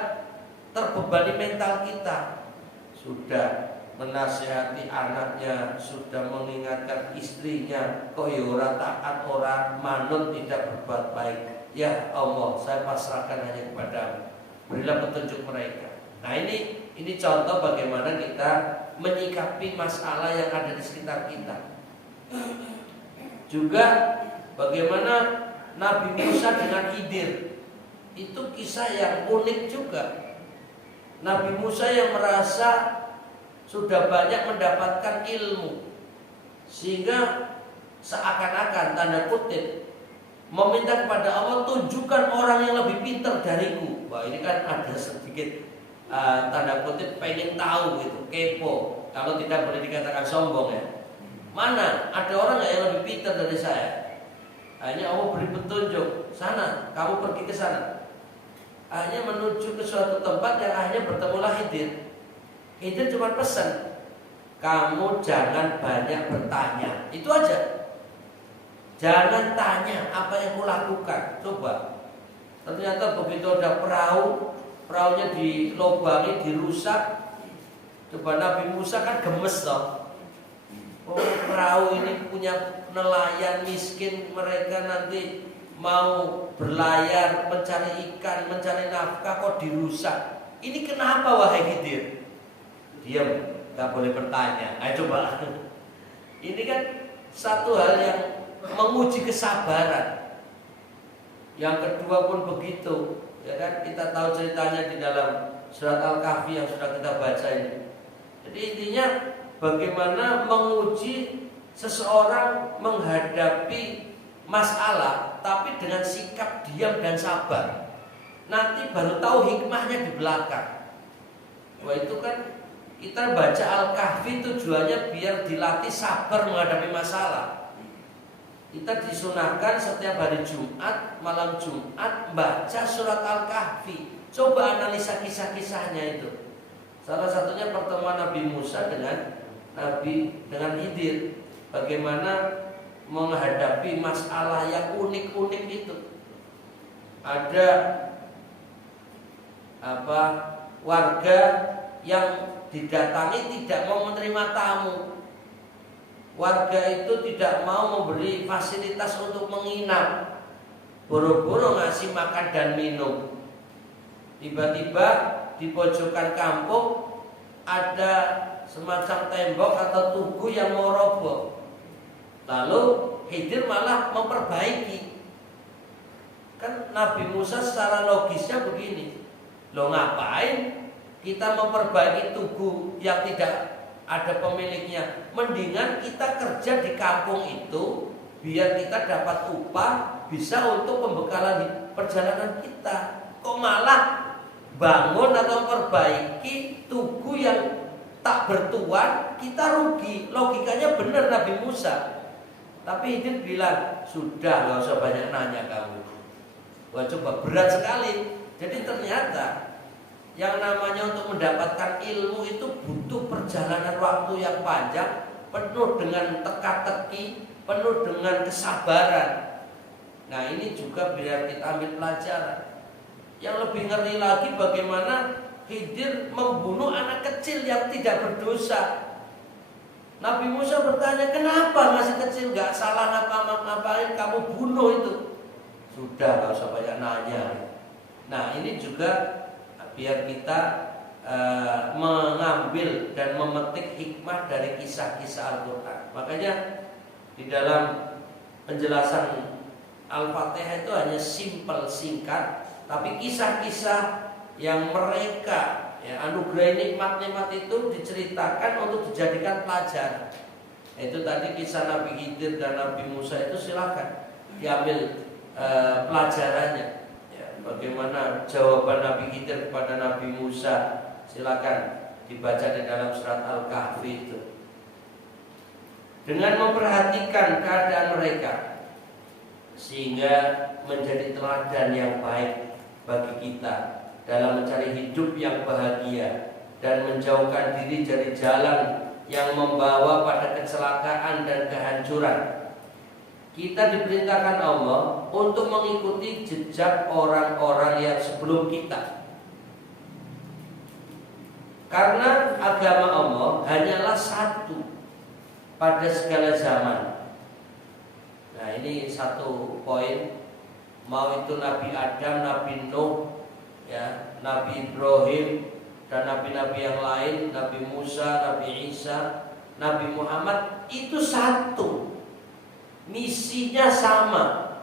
terbebani mental kita. Sudah menasihati anaknya, sudah mengingatkan istrinya, kok ya ora taat, ora manut, tidak berbuat baik. Ya Allah, saya pasrahkan hanya kepadamu. Berilah petunjuk mereka. Nah ini contoh bagaimana kita menyikapi masalah yang ada di sekitar kita. Juga bagaimana Nabi Musa dengan Khidir, itu kisah yang unik juga. Nabi Musa yang merasa sudah banyak mendapatkan ilmu, sehingga seakan-akan tanda kutip meminta kepada Allah, tunjukkan orang yang lebih pintar dariku. Wah, ini kan ada sedikit tanda kutip pengen tahu gitu, kepo. Kalau tidak boleh dikatakan sombong ya. Mana ada orang yang lebih pintar dari saya? Akhirnya Allah beri petunjuk, sana, kamu pergi ke sana. Akhirnya menuju ke suatu tempat yang akhirnya bertemulah Khidir. Khidir cuma pesan, kamu jangan banyak bertanya, itu aja. Jangan tanya apa yang kulakukan. Coba. Ternyata begitu ada perahunya dilobangi, dirusak. Coba Nabi Musa kan gemes toh. Oh, perahu ini punya nelayan miskin, mereka nanti mau berlayar mencari ikan, mencari nafkah, kok dirusak. Ini kenapa wahai Khidir? Diam, gak boleh bertanya. Ayo coba. Ini kan satu hal yang menguji kesabaran. Yang kedua pun begitu, ya kan? Kita tahu ceritanya di dalam surat Al-Kahfi yang sudah kita baca ini. Jadi intinya bagaimana menguji seseorang menghadapi masalah, tapi dengan sikap diam dan sabar. Nanti baru tahu hikmahnya di belakang. Wah, itu kan kita baca Al-Kahfi tujuannya biar dilatih sabar menghadapi masalah. Kita disunahkan setiap hari Jumat, malam Jumat baca surat Al-Kahfi. Coba analisa kisah-kisahnya itu. Salah satunya pertemuan Nabi Musa dengan Khidir. Bagaimana menghadapi masalah yang unik-unik itu. Ada warga yang didatangi tidak mau menerima tamu. Warga itu tidak mau memberi fasilitas untuk menginap, boro-boro ngasih makan dan minum. Tiba-tiba di pojokan kampung ada semacam tembok atau tugu yang mau roboh. Lalu Khidir malah memperbaiki. Kan Nabi Musa secara logisnya begini, lo ngapain kita memperbaiki tugu yang tidak ada pemiliknya? Mendingan kita kerja di kampung itu, biar kita dapat upah, bisa untuk pembekalan perjalanan kita. Kok malah bangun atau perbaiki tugu yang tak bertuan, kita rugi. Logikanya benar Nabi Musa. Tapi Khidir bilang, sudah, gak usah banyak nanya kamu. Wah, coba berat sekali. Jadi ternyata yang namanya untuk mendapatkan ilmu itu butuh perjalanan waktu yang panjang, penuh dengan teka-teki, penuh dengan kesabaran. Nah, ini juga biar kita ambil pelajaran. Yang lebih ngeri lagi bagaimana Khidir membunuh anak kecil yang tidak berdosa. Nabi Musa bertanya, kenapa masih kecil, gak salah ngapain kamu bunuh itu? Sudah, gak usah banyak nanya. Nah, ini juga biar kita mengambil dan memetik hikmah dari kisah-kisah Al-Quran. Makanya di dalam penjelasan Al-Fatihah itu hanya simpel, singkat, tapi kisah-kisah yang mereka anugerah nikmat-nikmat itu diceritakan untuk dijadikan pelajaran. Itu tadi kisah Nabi Khidir dan Nabi Musa itu silakan diambil pelajarannya. Bagaimana jawaban Nabi Khidir kepada Nabi Musa, silakan dibaca di dalam surat Al-Kahfi itu. Dengan memperhatikan keadaan mereka, sehingga menjadi teladan yang baik bagi kita dalam mencari hidup yang bahagia dan menjauhkan diri dari jalan yang membawa pada kecelakaan dan kehancuran. Kita diperintahkan Allah untuk mengikuti jejak orang-orang yang sebelum kita. Karena agama Allah hanyalah satu pada segala zaman. Nah, ini satu poin. Mau itu Nabi Adam, Nabi Nuh, ya, Nabi Ibrahim, dan nabi-nabi yang lain, Nabi Musa, Nabi Isa, Nabi Muhammad, itu satu. Misinya sama,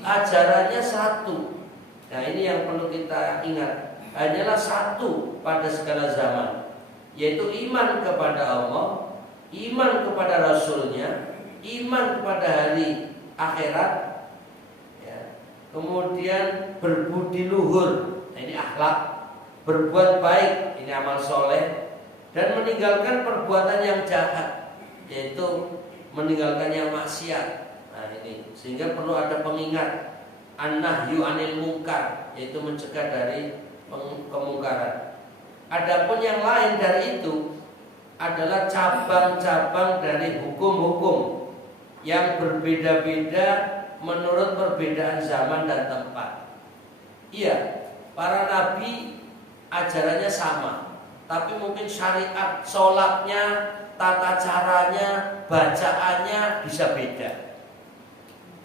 ajarannya satu. Nah, ini yang perlu kita ingat. Hanyalah satu pada segala zaman, yaitu iman kepada Allah, iman kepada Rasulnya, iman kepada hari akhirat, ya. Kemudian berbudi luhur, nah ini akhlak, berbuat baik, ini amal soleh, dan meninggalkan perbuatan yang jahat, yaitu meninggalkan yang maksiat. Nah ini, sehingga perlu ada pengingat, an-nahyu anil munkar, yaitu mencegah dari kemungkaran. Adapun yang lain dari itu adalah cabang-cabang dari hukum-hukum yang berbeda-beda menurut perbedaan zaman dan tempat. Iya, para nabi ajarannya sama, tapi mungkin syariat, sholatnya, tata caranya, bacaannya bisa beda.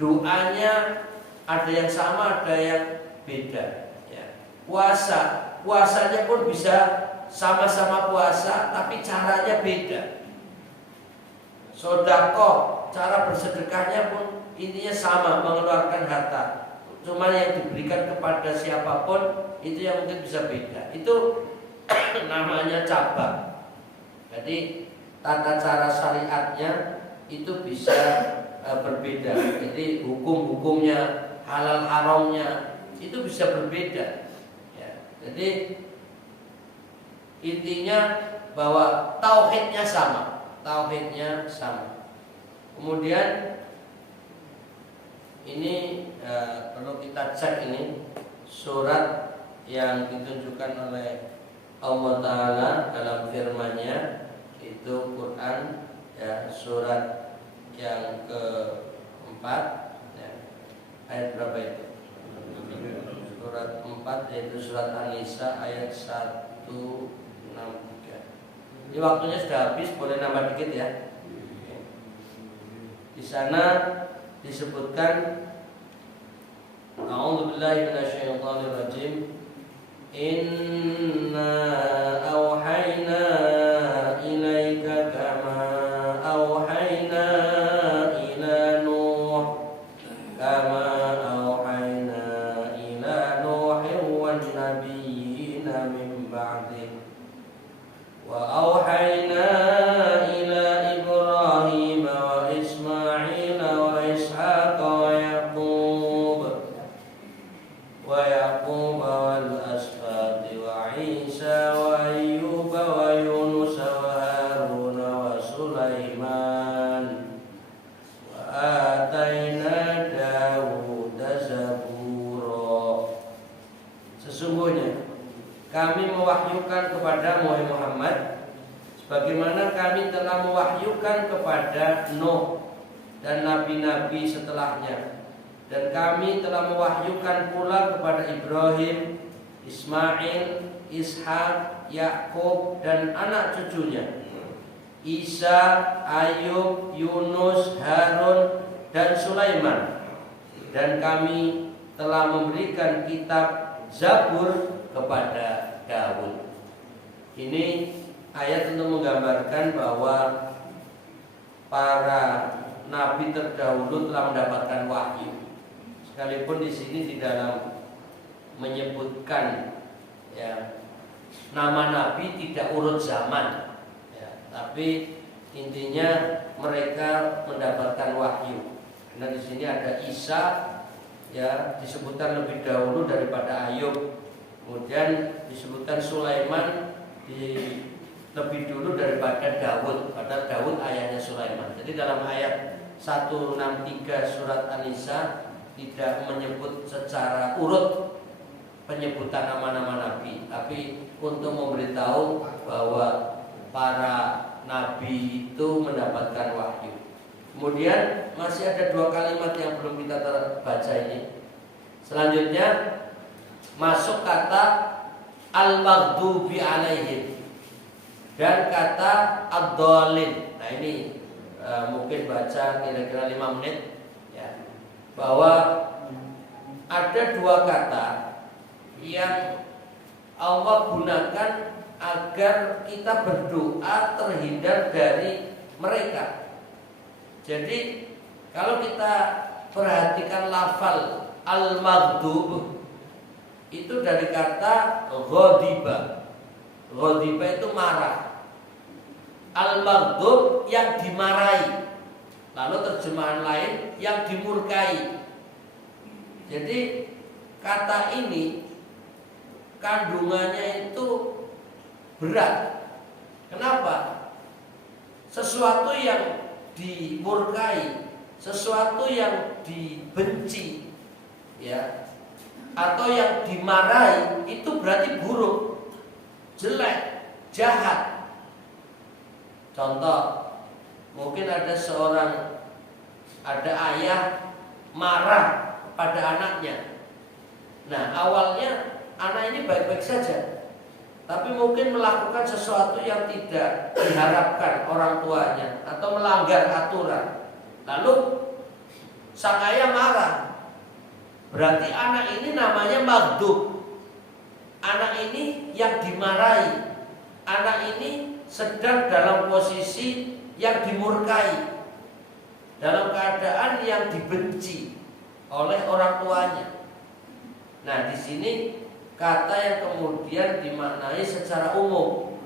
Doanya ada yang sama, ada yang beda. Puasanya pun bisa sama-sama puasa, tapi caranya beda. Sedekah, cara bersedekahnya pun intinya sama, mengeluarkan harta. Cuma yang diberikan kepada siapapun itu yang mungkin bisa beda. Itu namanya cabang. Jadi tata cara syariatnya itu bisa berbeda. Jadi hukum-hukumnya, halal haramnya itu bisa berbeda. Jadi intinya bahwa tauhidnya sama, Kemudian ini perlu kita cek, ini surat yang ditunjukkan oleh Allah Ta'ala dalam firman-Nya, itu Quran, ya, surat yang keempat, ya. Ayat berapa itu? Surat 4, yaitu surat An-Nisa ayat 163. Ini waktunya sudah habis, boleh nambah dikit ya. Di sana disebutkan, A'udzubillahi minasyaitonir rajim. Inna auhayna ilaika kama auhayna ila Nuh kama وأوحينا إلى إبراهيم وإسماعيل وإسحاق ويعقوب والأسباط وعيسى وأيوب ويونس وهارون وسليمان وآتينا داود زبورا. Sesungguhnya kami mewahyukan kepada Muhammad sebagaimana kami telah mewahyukan kepada Nuh dan nabi-nabi setelahnya, dan kami telah mewahyukan pula kepada Ibrahim, Ismail, Ishak, Yakub dan anak cucunya, Isa, Ayub, Yunus, Harun dan Sulaiman, dan kami telah memberikan kitab Zabur kepada Daud. Ini ayat untuk menggambarkan bahwa para nabi terdahulu telah mendapatkan wahyu. Sekalipun di sini di dalam menyebutkan, ya, nama nabi tidak urut zaman, ya, tapi intinya mereka mendapatkan wahyu. Karena di sini ada Isa, ya, disebutkan lebih dahulu daripada Ayub. Kemudian disebutkan Sulaiman lebih dulu daripada Daud, padahal Daud ayahnya Sulaiman. Jadi dalam ayat 163 surat An-Nisa tidak menyebut secara urut penyebutan nama-nama nabi, tapi untuk memberitahu bahwa para nabi itu mendapatkan wahyu. Kemudian masih ada 2 kalimat yang belum kita baca ini. Selanjutnya masuk kata al-maghdubi alaihim dan kata ad-dhalin. Nah ini mungkin baca kira-kira 5 menit ya, bahwa ada 2 kata yang Allah gunakan agar kita berdoa terhindar dari mereka. Jadi kalau kita perhatikan lafal al-maghdub itu dari kata ghadiba. Ghadiba itu marah. Al-maghdub yang dimarahi. Lalu terjemahan lain yang dimurkai. Jadi kata ini kandungannya itu berat. Kenapa? Sesuatu yang dimurkai, sesuatu yang dibenci, ya, atau yang dimarahi itu berarti buruk, jelek, jahat. Contoh, mungkin ada ayah marah pada anaknya. Nah, awalnya anak ini baik-baik saja, tapi mungkin melakukan sesuatu yang tidak diharapkan orang tuanya atau melanggar aturan. Lalu sang ayah marah. Berarti anak ini namanya maghdub. Anak ini yang dimarahi. Anak ini sedang dalam posisi yang dimurkai, dalam keadaan yang dibenci oleh orang tuanya. Nah, di sini kata yang kemudian dimaknai secara umum.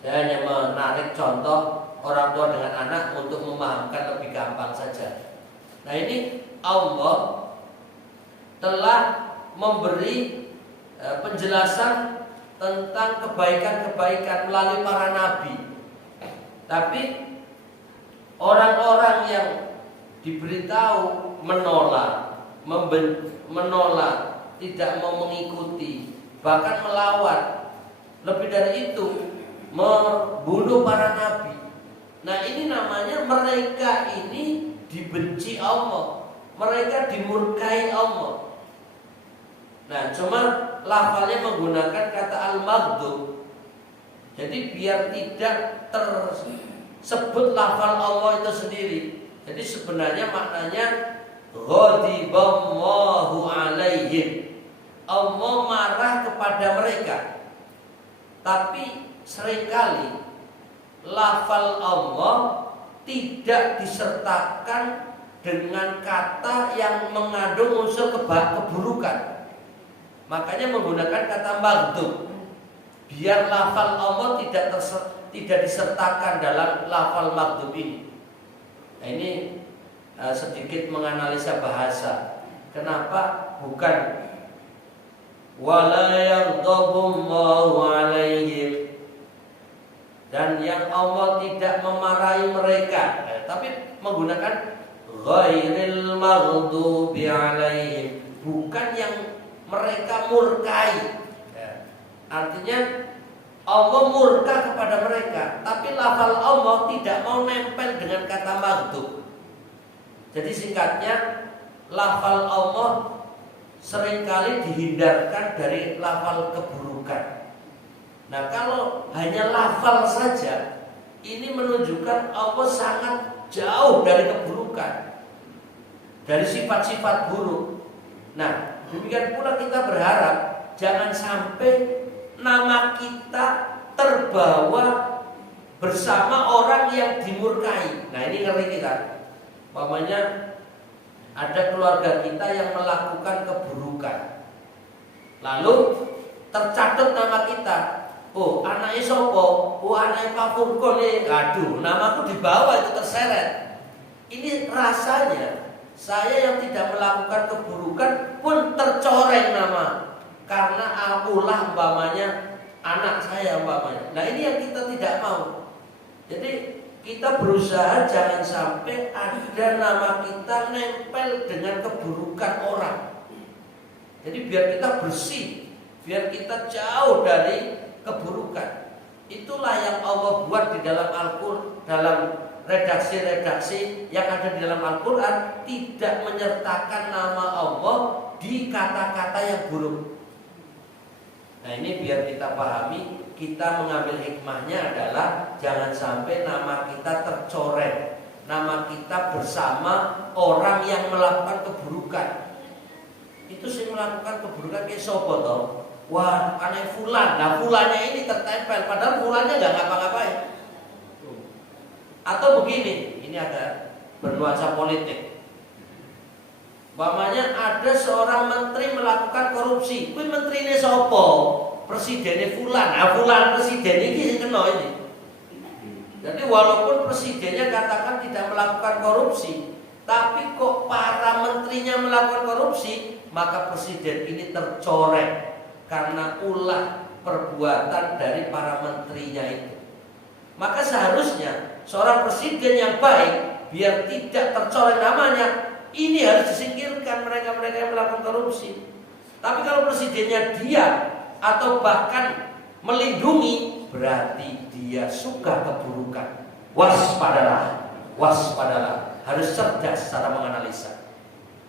Saya hanya menarik contoh orang tua dengan anak untuk memahamkan lebih gampang saja. Nah, ini Allah telah memberi penjelasan tentang kebaikan-kebaikan melalui para nabi. Tapi orang-orang yang diberitahu menolak, tidak mau mengikuti, bahkan melawan, lebih dari itu membunuh para nabi. Nah, ini namanya mereka ini dibenci Allah, mereka dimurkai Allah. Nah, cuma lafalnya menggunakan kata al-maghdub. Jadi biar tidak tersebut lafal Allah itu sendiri. Jadi sebenarnya maknanya ghadiballahu alaihim. Allah marah kepada mereka. Tapi seringkali lafal Allah tidak disertakan dengan kata yang mengandung unsur keburukan. Makanya menggunakan kata maghdub, biar lafal Allah tidak disertakan dalam lafal maghdub ini. Nah, ini sedikit menganalisa bahasa. Kenapa bukan wala yaghdabullahu alaihim, dan yang Allah tidak memarahi mereka, tapi menggunakan ghairil maghdubi alaihim, bukan yang mereka murkai. Artinya Allah murka kepada mereka, tapi lafal Allah tidak mau nempel dengan kata maghdub. Jadi singkatnya, lafal Allah seringkali dihindarkan dari lafal keburukan. Nah, kalau hanya lafal saja, ini menunjukkan Allah sangat jauh dari keburukan, dari sifat-sifat buruk. Nah, demikian pula kita berharap jangan sampai nama kita terbawa bersama orang yang dimurkai. Nah, ini ngeri kita. Umpamanya ada keluarga kita yang melakukan keburukan, lalu tercatat nama kita. Oh, anaknya sopo? Oh, anaknya Pak Furkon nih. Aduh, namaku dibawa itu terseret. Ini rasanya saya yang tidak melakukan keburukan pun tercoreng nama, karena akulah umpamanya anak saya umpamanya. Nah, ini yang kita tidak mau. Jadi kita berusaha jangan sampai ada nama kita nempel dengan keburukan orang. Jadi biar kita bersih, biar kita jauh dari keburukan. Itulah yang Allah buat di dalam Al-Qur'an, dalam redaksi-redaksi yang ada di dalam Al-Quran tidak menyertakan nama Allah di kata-kata yang buruk. Nah ini biar kita pahami, kita mengambil hikmahnya adalah jangan sampai nama kita tercoreng, nama kita bersama orang yang melakukan keburukan. Itu sih melakukan keburukan kayak sopo toh. Wah, aneh fulan. Nah, fulannya ini tertempel padahal fulannya nggak ngapa-ngapain. Atau begini, ini ada bernuansa politik. Umpamanya ada seorang menteri melakukan korupsi. Kuwi menterine sopo? Presidennya fulan. Nah, fulan presiden ini kena ini. Jadi walaupun presidennya katakan tidak melakukan korupsi, tapi kok para menterinya melakukan korupsi, maka presiden ini tercoreng karena ulah perbuatan dari para menterinya itu. Maka seharusnya seorang presiden yang baik, biar tidak tercoreng namanya, ini harus disingkirkan mereka-mereka yang melakukan korupsi. Tapi kalau presidennya diam atau bahkan melindungi, berarti dia suka keburukan. Waspadalah, waspadalah. Harus cerdas secara menganalisa.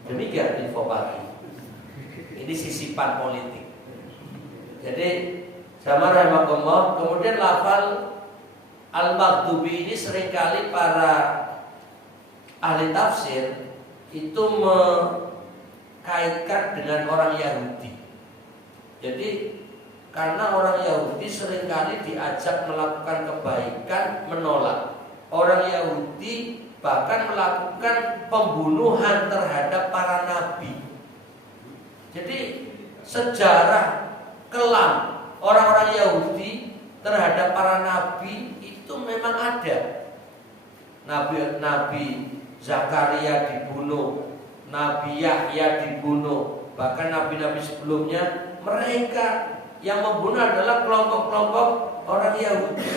Demikian info pagi. Ini sisipan politik. Jadi sama rahmatullah. Kemudian lafal al-maghdubi ini seringkali para ahli tafsir itu mengkaitkan dengan orang Yahudi. Jadi karena orang Yahudi seringkali diajak melakukan kebaikan, menolak. Orang Yahudi bahkan melakukan pembunuhan terhadap para nabi. Jadi sejarah kelam orang-orang Yahudi terhadap para nabi itu memang ada. Nabi Zakaria dibunuh, Nabi Yahya dibunuh, bahkan nabi-nabi sebelumnya mereka yang membunuh adalah kelompok-kelompok orang Yahudi.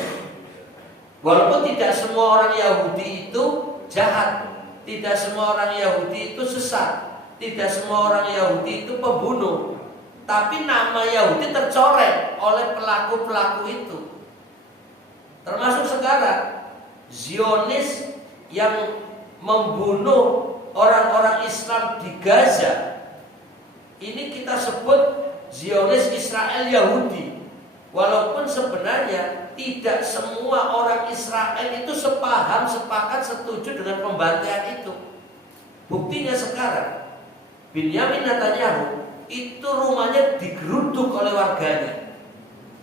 Walaupun tidak semua orang Yahudi itu jahat, tidak semua orang Yahudi itu sesat, tidak semua orang Yahudi itu pembunuh, tapi nama Yahudi tercoreng oleh pelaku-pelaku itu. Termasuk sekarang Zionis yang membunuh orang-orang Islam di Gaza. Ini kita sebut Zionis Israel Yahudi. Walaupun sebenarnya tidak semua orang Israel itu sepaham, sepakat, setuju dengan pembantaian itu. Buktinya sekarang Binyamin Netanyahu itu rumahnya digeruduk oleh warganya,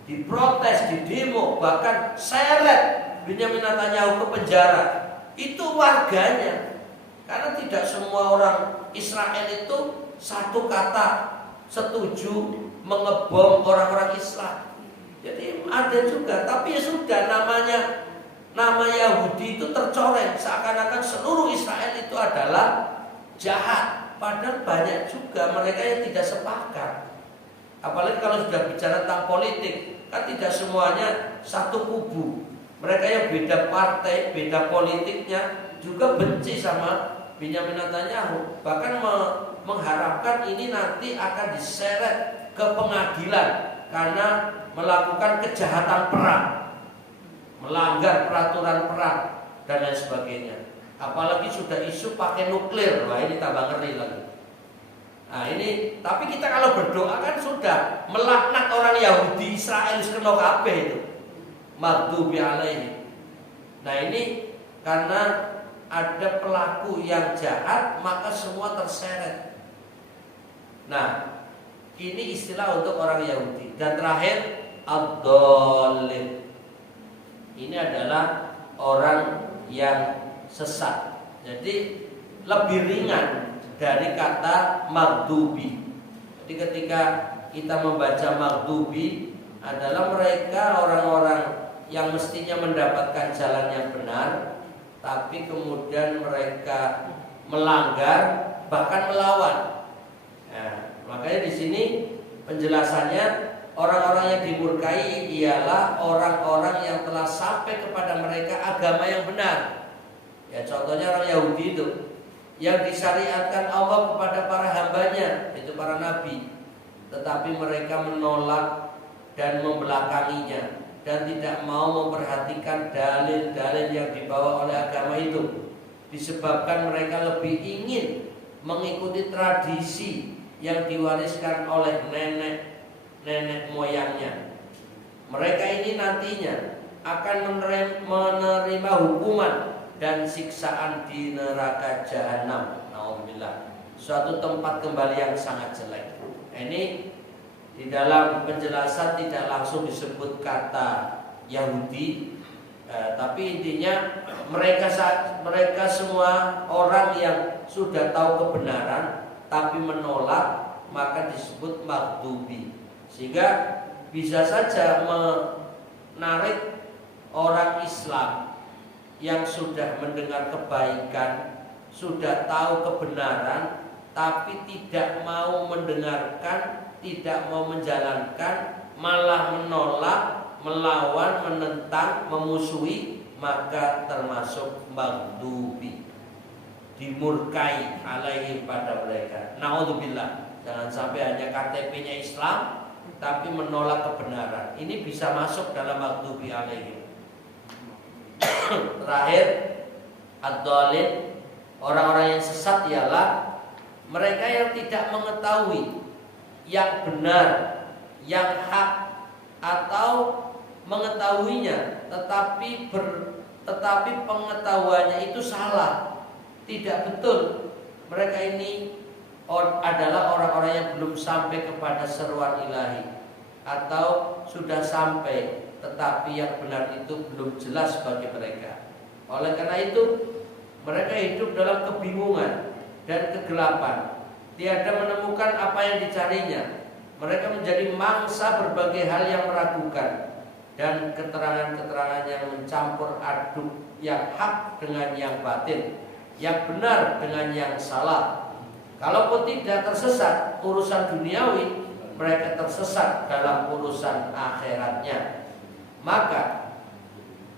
diprotes, didemo, bahkan seret Binyamin Netanyahu ke penjara. Itu warganya. Karena tidak semua orang Israel itu satu kata setuju mengebom orang-orang Islam. Jadi ada juga, tapi ya sudah, nama Yahudi itu tercoreng seakan-akan seluruh Israel itu adalah jahat. Padahal banyak juga mereka yang tidak sepakat. Apalagi kalau sudah bicara tentang politik, kan tidak semuanya satu kubu. Mereka yang beda partai, beda politiknya juga benci sama Binyamin Netanyahu. Bahkan mengharapkan ini nanti akan diseret ke pengadilan karena melakukan kejahatan perang, melanggar peraturan perang dan lain sebagainya. Apalagi sudah isu pakai nuklir, wah ini tambah ngeri lagi. Nah ini, tapi kita kalau berdoa kan sudah melaknat orang Yahudi, Israel sekeno kabeh itu, maghdubi alaihi. Nah ini karena ada pelaku yang jahat, maka semua terseret. Nah ini istilah untuk orang Yahudi. Dan terakhir ad-dallin. Ini adalah orang yang sesat. Jadi lebih ringan dari kata maghdubi. Jadi ketika kita membaca maghdubi adalah mereka orang-orang yang mestinya mendapatkan jalan yang benar, tapi kemudian mereka melanggar bahkan melawan. Nah, makanya di sini penjelasannya orang-orang yang dimurkai ialah orang-orang yang telah sampai kepada mereka agama yang benar. Ya contohnya orang Yahudi itu yang disyariatkan Allah kepada para hambanya, yaitu para nabi, tetapi mereka menolak dan membelakanginya. dan tidak mau memperhatikan dalil-dalil yang dibawa oleh agama itu. Disebabkan mereka lebih ingin mengikuti tradisi yang diwariskan oleh nenek moyangnya. Mereka ini nantinya akan menerima hukuman dan siksaan di neraka jahanam. Nauzubillah. Suatu tempat kembali yang sangat jelek. Ini di dalam penjelasan tidak langsung disebut kata Yahudi, tapi intinya mereka semua orang yang sudah tahu kebenaran tapi menolak, maka disebut maghdubi. Sehingga bisa saja menarik orang Islam yang sudah mendengar kebaikan, sudah tahu kebenaran, tapi tidak mau mendengarkan, tidak mau menjalankan, malah menolak, melawan, menentang, memusuhi, maka termasuk maghdubi, dimurkai alaihi pada mereka. Naudzubillah. Jangan sampai hanya KTP-nya Islam tapi menolak kebenaran. Ini bisa masuk dalam maghdubi alaihi. Terakhir, ad-dhalin, orang-orang yang sesat ialah mereka yang tidak mengetahui yang benar, yang hak, atau mengetahuinya tetapi pengetahuannya itu salah, tidak betul. Mereka ini adalah orang-orang yang belum sampai kepada seruan ilahi, atau sudah sampai tetapi yang benar itu belum jelas bagi mereka. Oleh karena itu mereka hidup dalam kebingungan dan kegelapan, tiada menemukan apa yang dicarinya. Mereka menjadi mangsa berbagai hal yang meragukan dan keterangan-keterangan yang mencampur aduk yang hak dengan yang batin, yang benar dengan yang salah. Kalaupun tidak tersesat urusan duniawi, mereka tersesat dalam urusan akhiratnya. Maka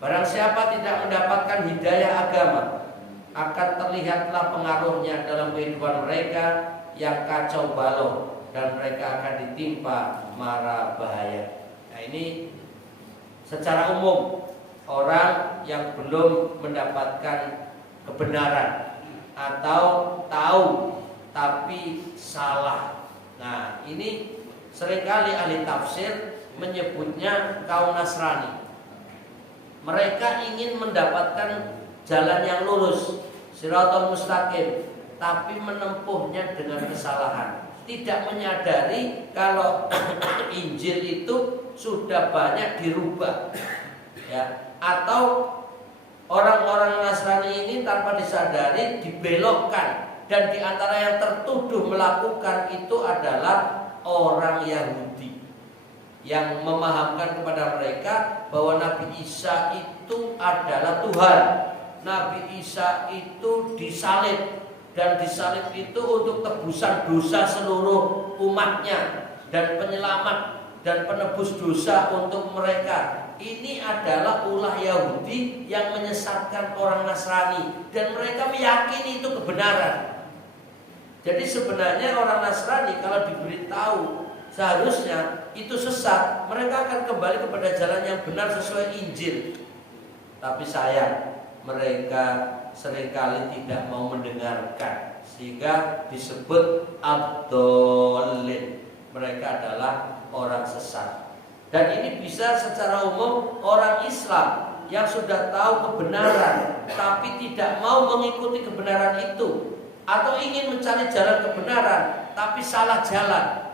barang siapa tidak mendapatkan hidayah agama, akan terlihatlah pengaruhnya dalam kehidupan mereka yang kacau balau, dan mereka akan ditimpa mara bahaya. Nah, ini secara umum orang yang belum mendapatkan kebenaran atau tahu tapi salah. Nah, ini seringkali ahli tafsir menyebutnya kaum Nasrani. Mereka ingin mendapatkan jalan yang lurus, shiratal mustaqim, tapi menempuhnya dengan kesalahan. Tidak menyadari kalau Injil itu sudah banyak dirubah, ya. Atau orang-orang Nasrani ini tanpa disadari dibelokkan, dan di antara yang tertuduh melakukan itu adalah orang Yahudi yang memahamkan kepada mereka bahwa Nabi Isa itu adalah Tuhan. Nabi Isa itu disalib, dan disalib itu untuk tebusan dosa seluruh umatnya dan penyelamat dan penebus dosa untuk mereka. Ini adalah ulah Yahudi yang menyesatkan orang Nasrani, dan mereka meyakini itu kebenaran. Jadi sebenarnya orang Nasrani kalau diberitahu seharusnya itu sesat, mereka akan kembali kepada jalan yang benar sesuai Injil. Tapi sayang, mereka seringkali tidak mau mendengarkan, sehingga disebut ad-dhalin. Mereka adalah orang sesat. Dan ini bisa secara umum orang Islam yang sudah tahu kebenaran tapi tidak mau mengikuti kebenaran itu, atau ingin mencari jalan kebenaran tapi salah jalan.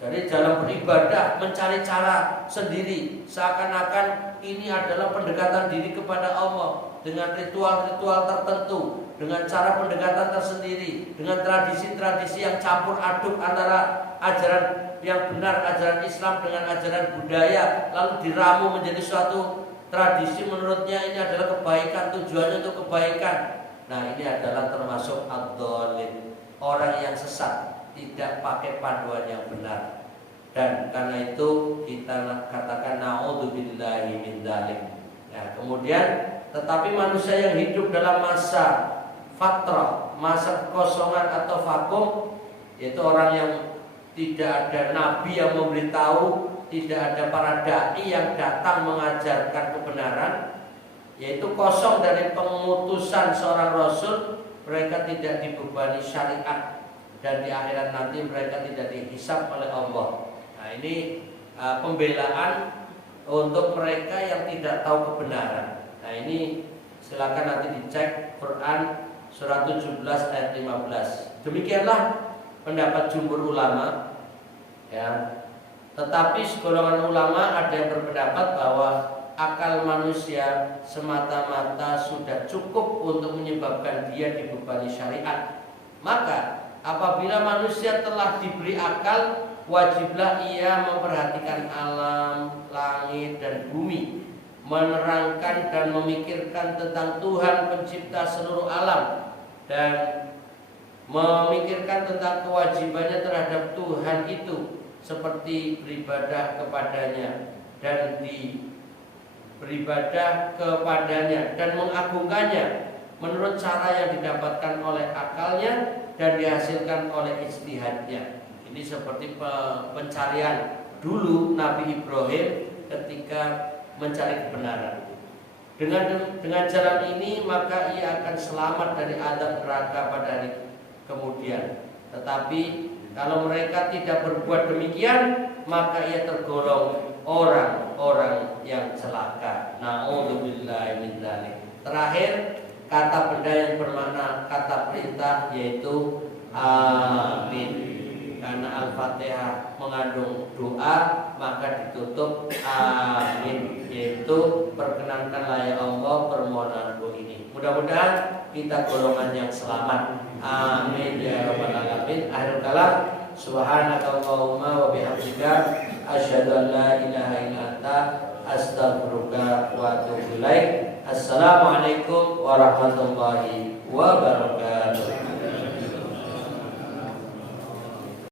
Jadi dalam beribadah mencari cara sendiri, seakan-akan ini adalah pendekatan diri kepada Allah dengan ritual-ritual tertentu, dengan cara pendekatan tersendiri, dengan tradisi-tradisi yang campur aduk antara ajaran yang benar, ajaran Islam dengan ajaran budaya, lalu diramu menjadi suatu tradisi. Menurutnya ini adalah kebaikan, tujuannya untuk kebaikan. Nah, ini adalah termasuk ad-dhalin, orang yang sesat, tidak pakai panduan yang benar. Dan karena itu kita katakan naudzubillahi min dzalik. Nah, kemudian tetapi manusia yang hidup dalam masa fatrah, masa kekosongan atau vakum, yaitu orang yang tidak ada nabi yang memberitahu, tidak ada para dai yang datang mengajarkan kebenaran, yaitu kosong dari pengutusan seorang rasul, mereka tidak dibebani syariat dan di akhirat nanti mereka tidak dihisab oleh Allah. Nah, ini pembelaan untuk mereka yang tidak tahu kebenaran. Nah, ini silakan nanti dicek Quran surah 17 ayat 15. Demikianlah pendapat jumhur ulama, ya. Tetapi segolongan ulama ada yang berpendapat bahwa akal manusia semata-mata sudah cukup untuk menyebabkan dia dibebani syariat. Maka apabila manusia telah diberi akal, wajiblah ia memperhatikan alam, langit dan bumi, menerangkan dan memikirkan tentang Tuhan pencipta seluruh alam, dan memikirkan tentang kewajibannya terhadap Tuhan itu, seperti beribadah kepadanya dan beribadah kepadanya dan mengagungkannya menurut cara yang didapatkan oleh akalnya dan dihasilkan oleh ijtihadnya. Ini seperti pencarian dulu Nabi Ibrahim ketika mencari kebenaran. Dengan jalan ini maka ia akan selamat dari azab neraka pada hari kemudian. Tetapi kalau mereka tidak berbuat demikian, maka ia tergolong orang-orang yang celaka. Na'udzubillahi min dzalik. Terakhir, kata benda yang bermakna kata perintah yaitu amin. Karena Al-Fatihah mengandung doa, maka ditutup amin, yaitu perkenankanlah ya Allah permohonanku ini. Mudah-mudahan kita golongan yang selamat. Amin ya rabbal alamin. Akhirul kalam, subhanakallahumma wa bihamdika asyhadu an la ilaha illa anta astaghfiruka wa atubu ilaik. Assalamualaikum warahmatullahi wabarakatuh.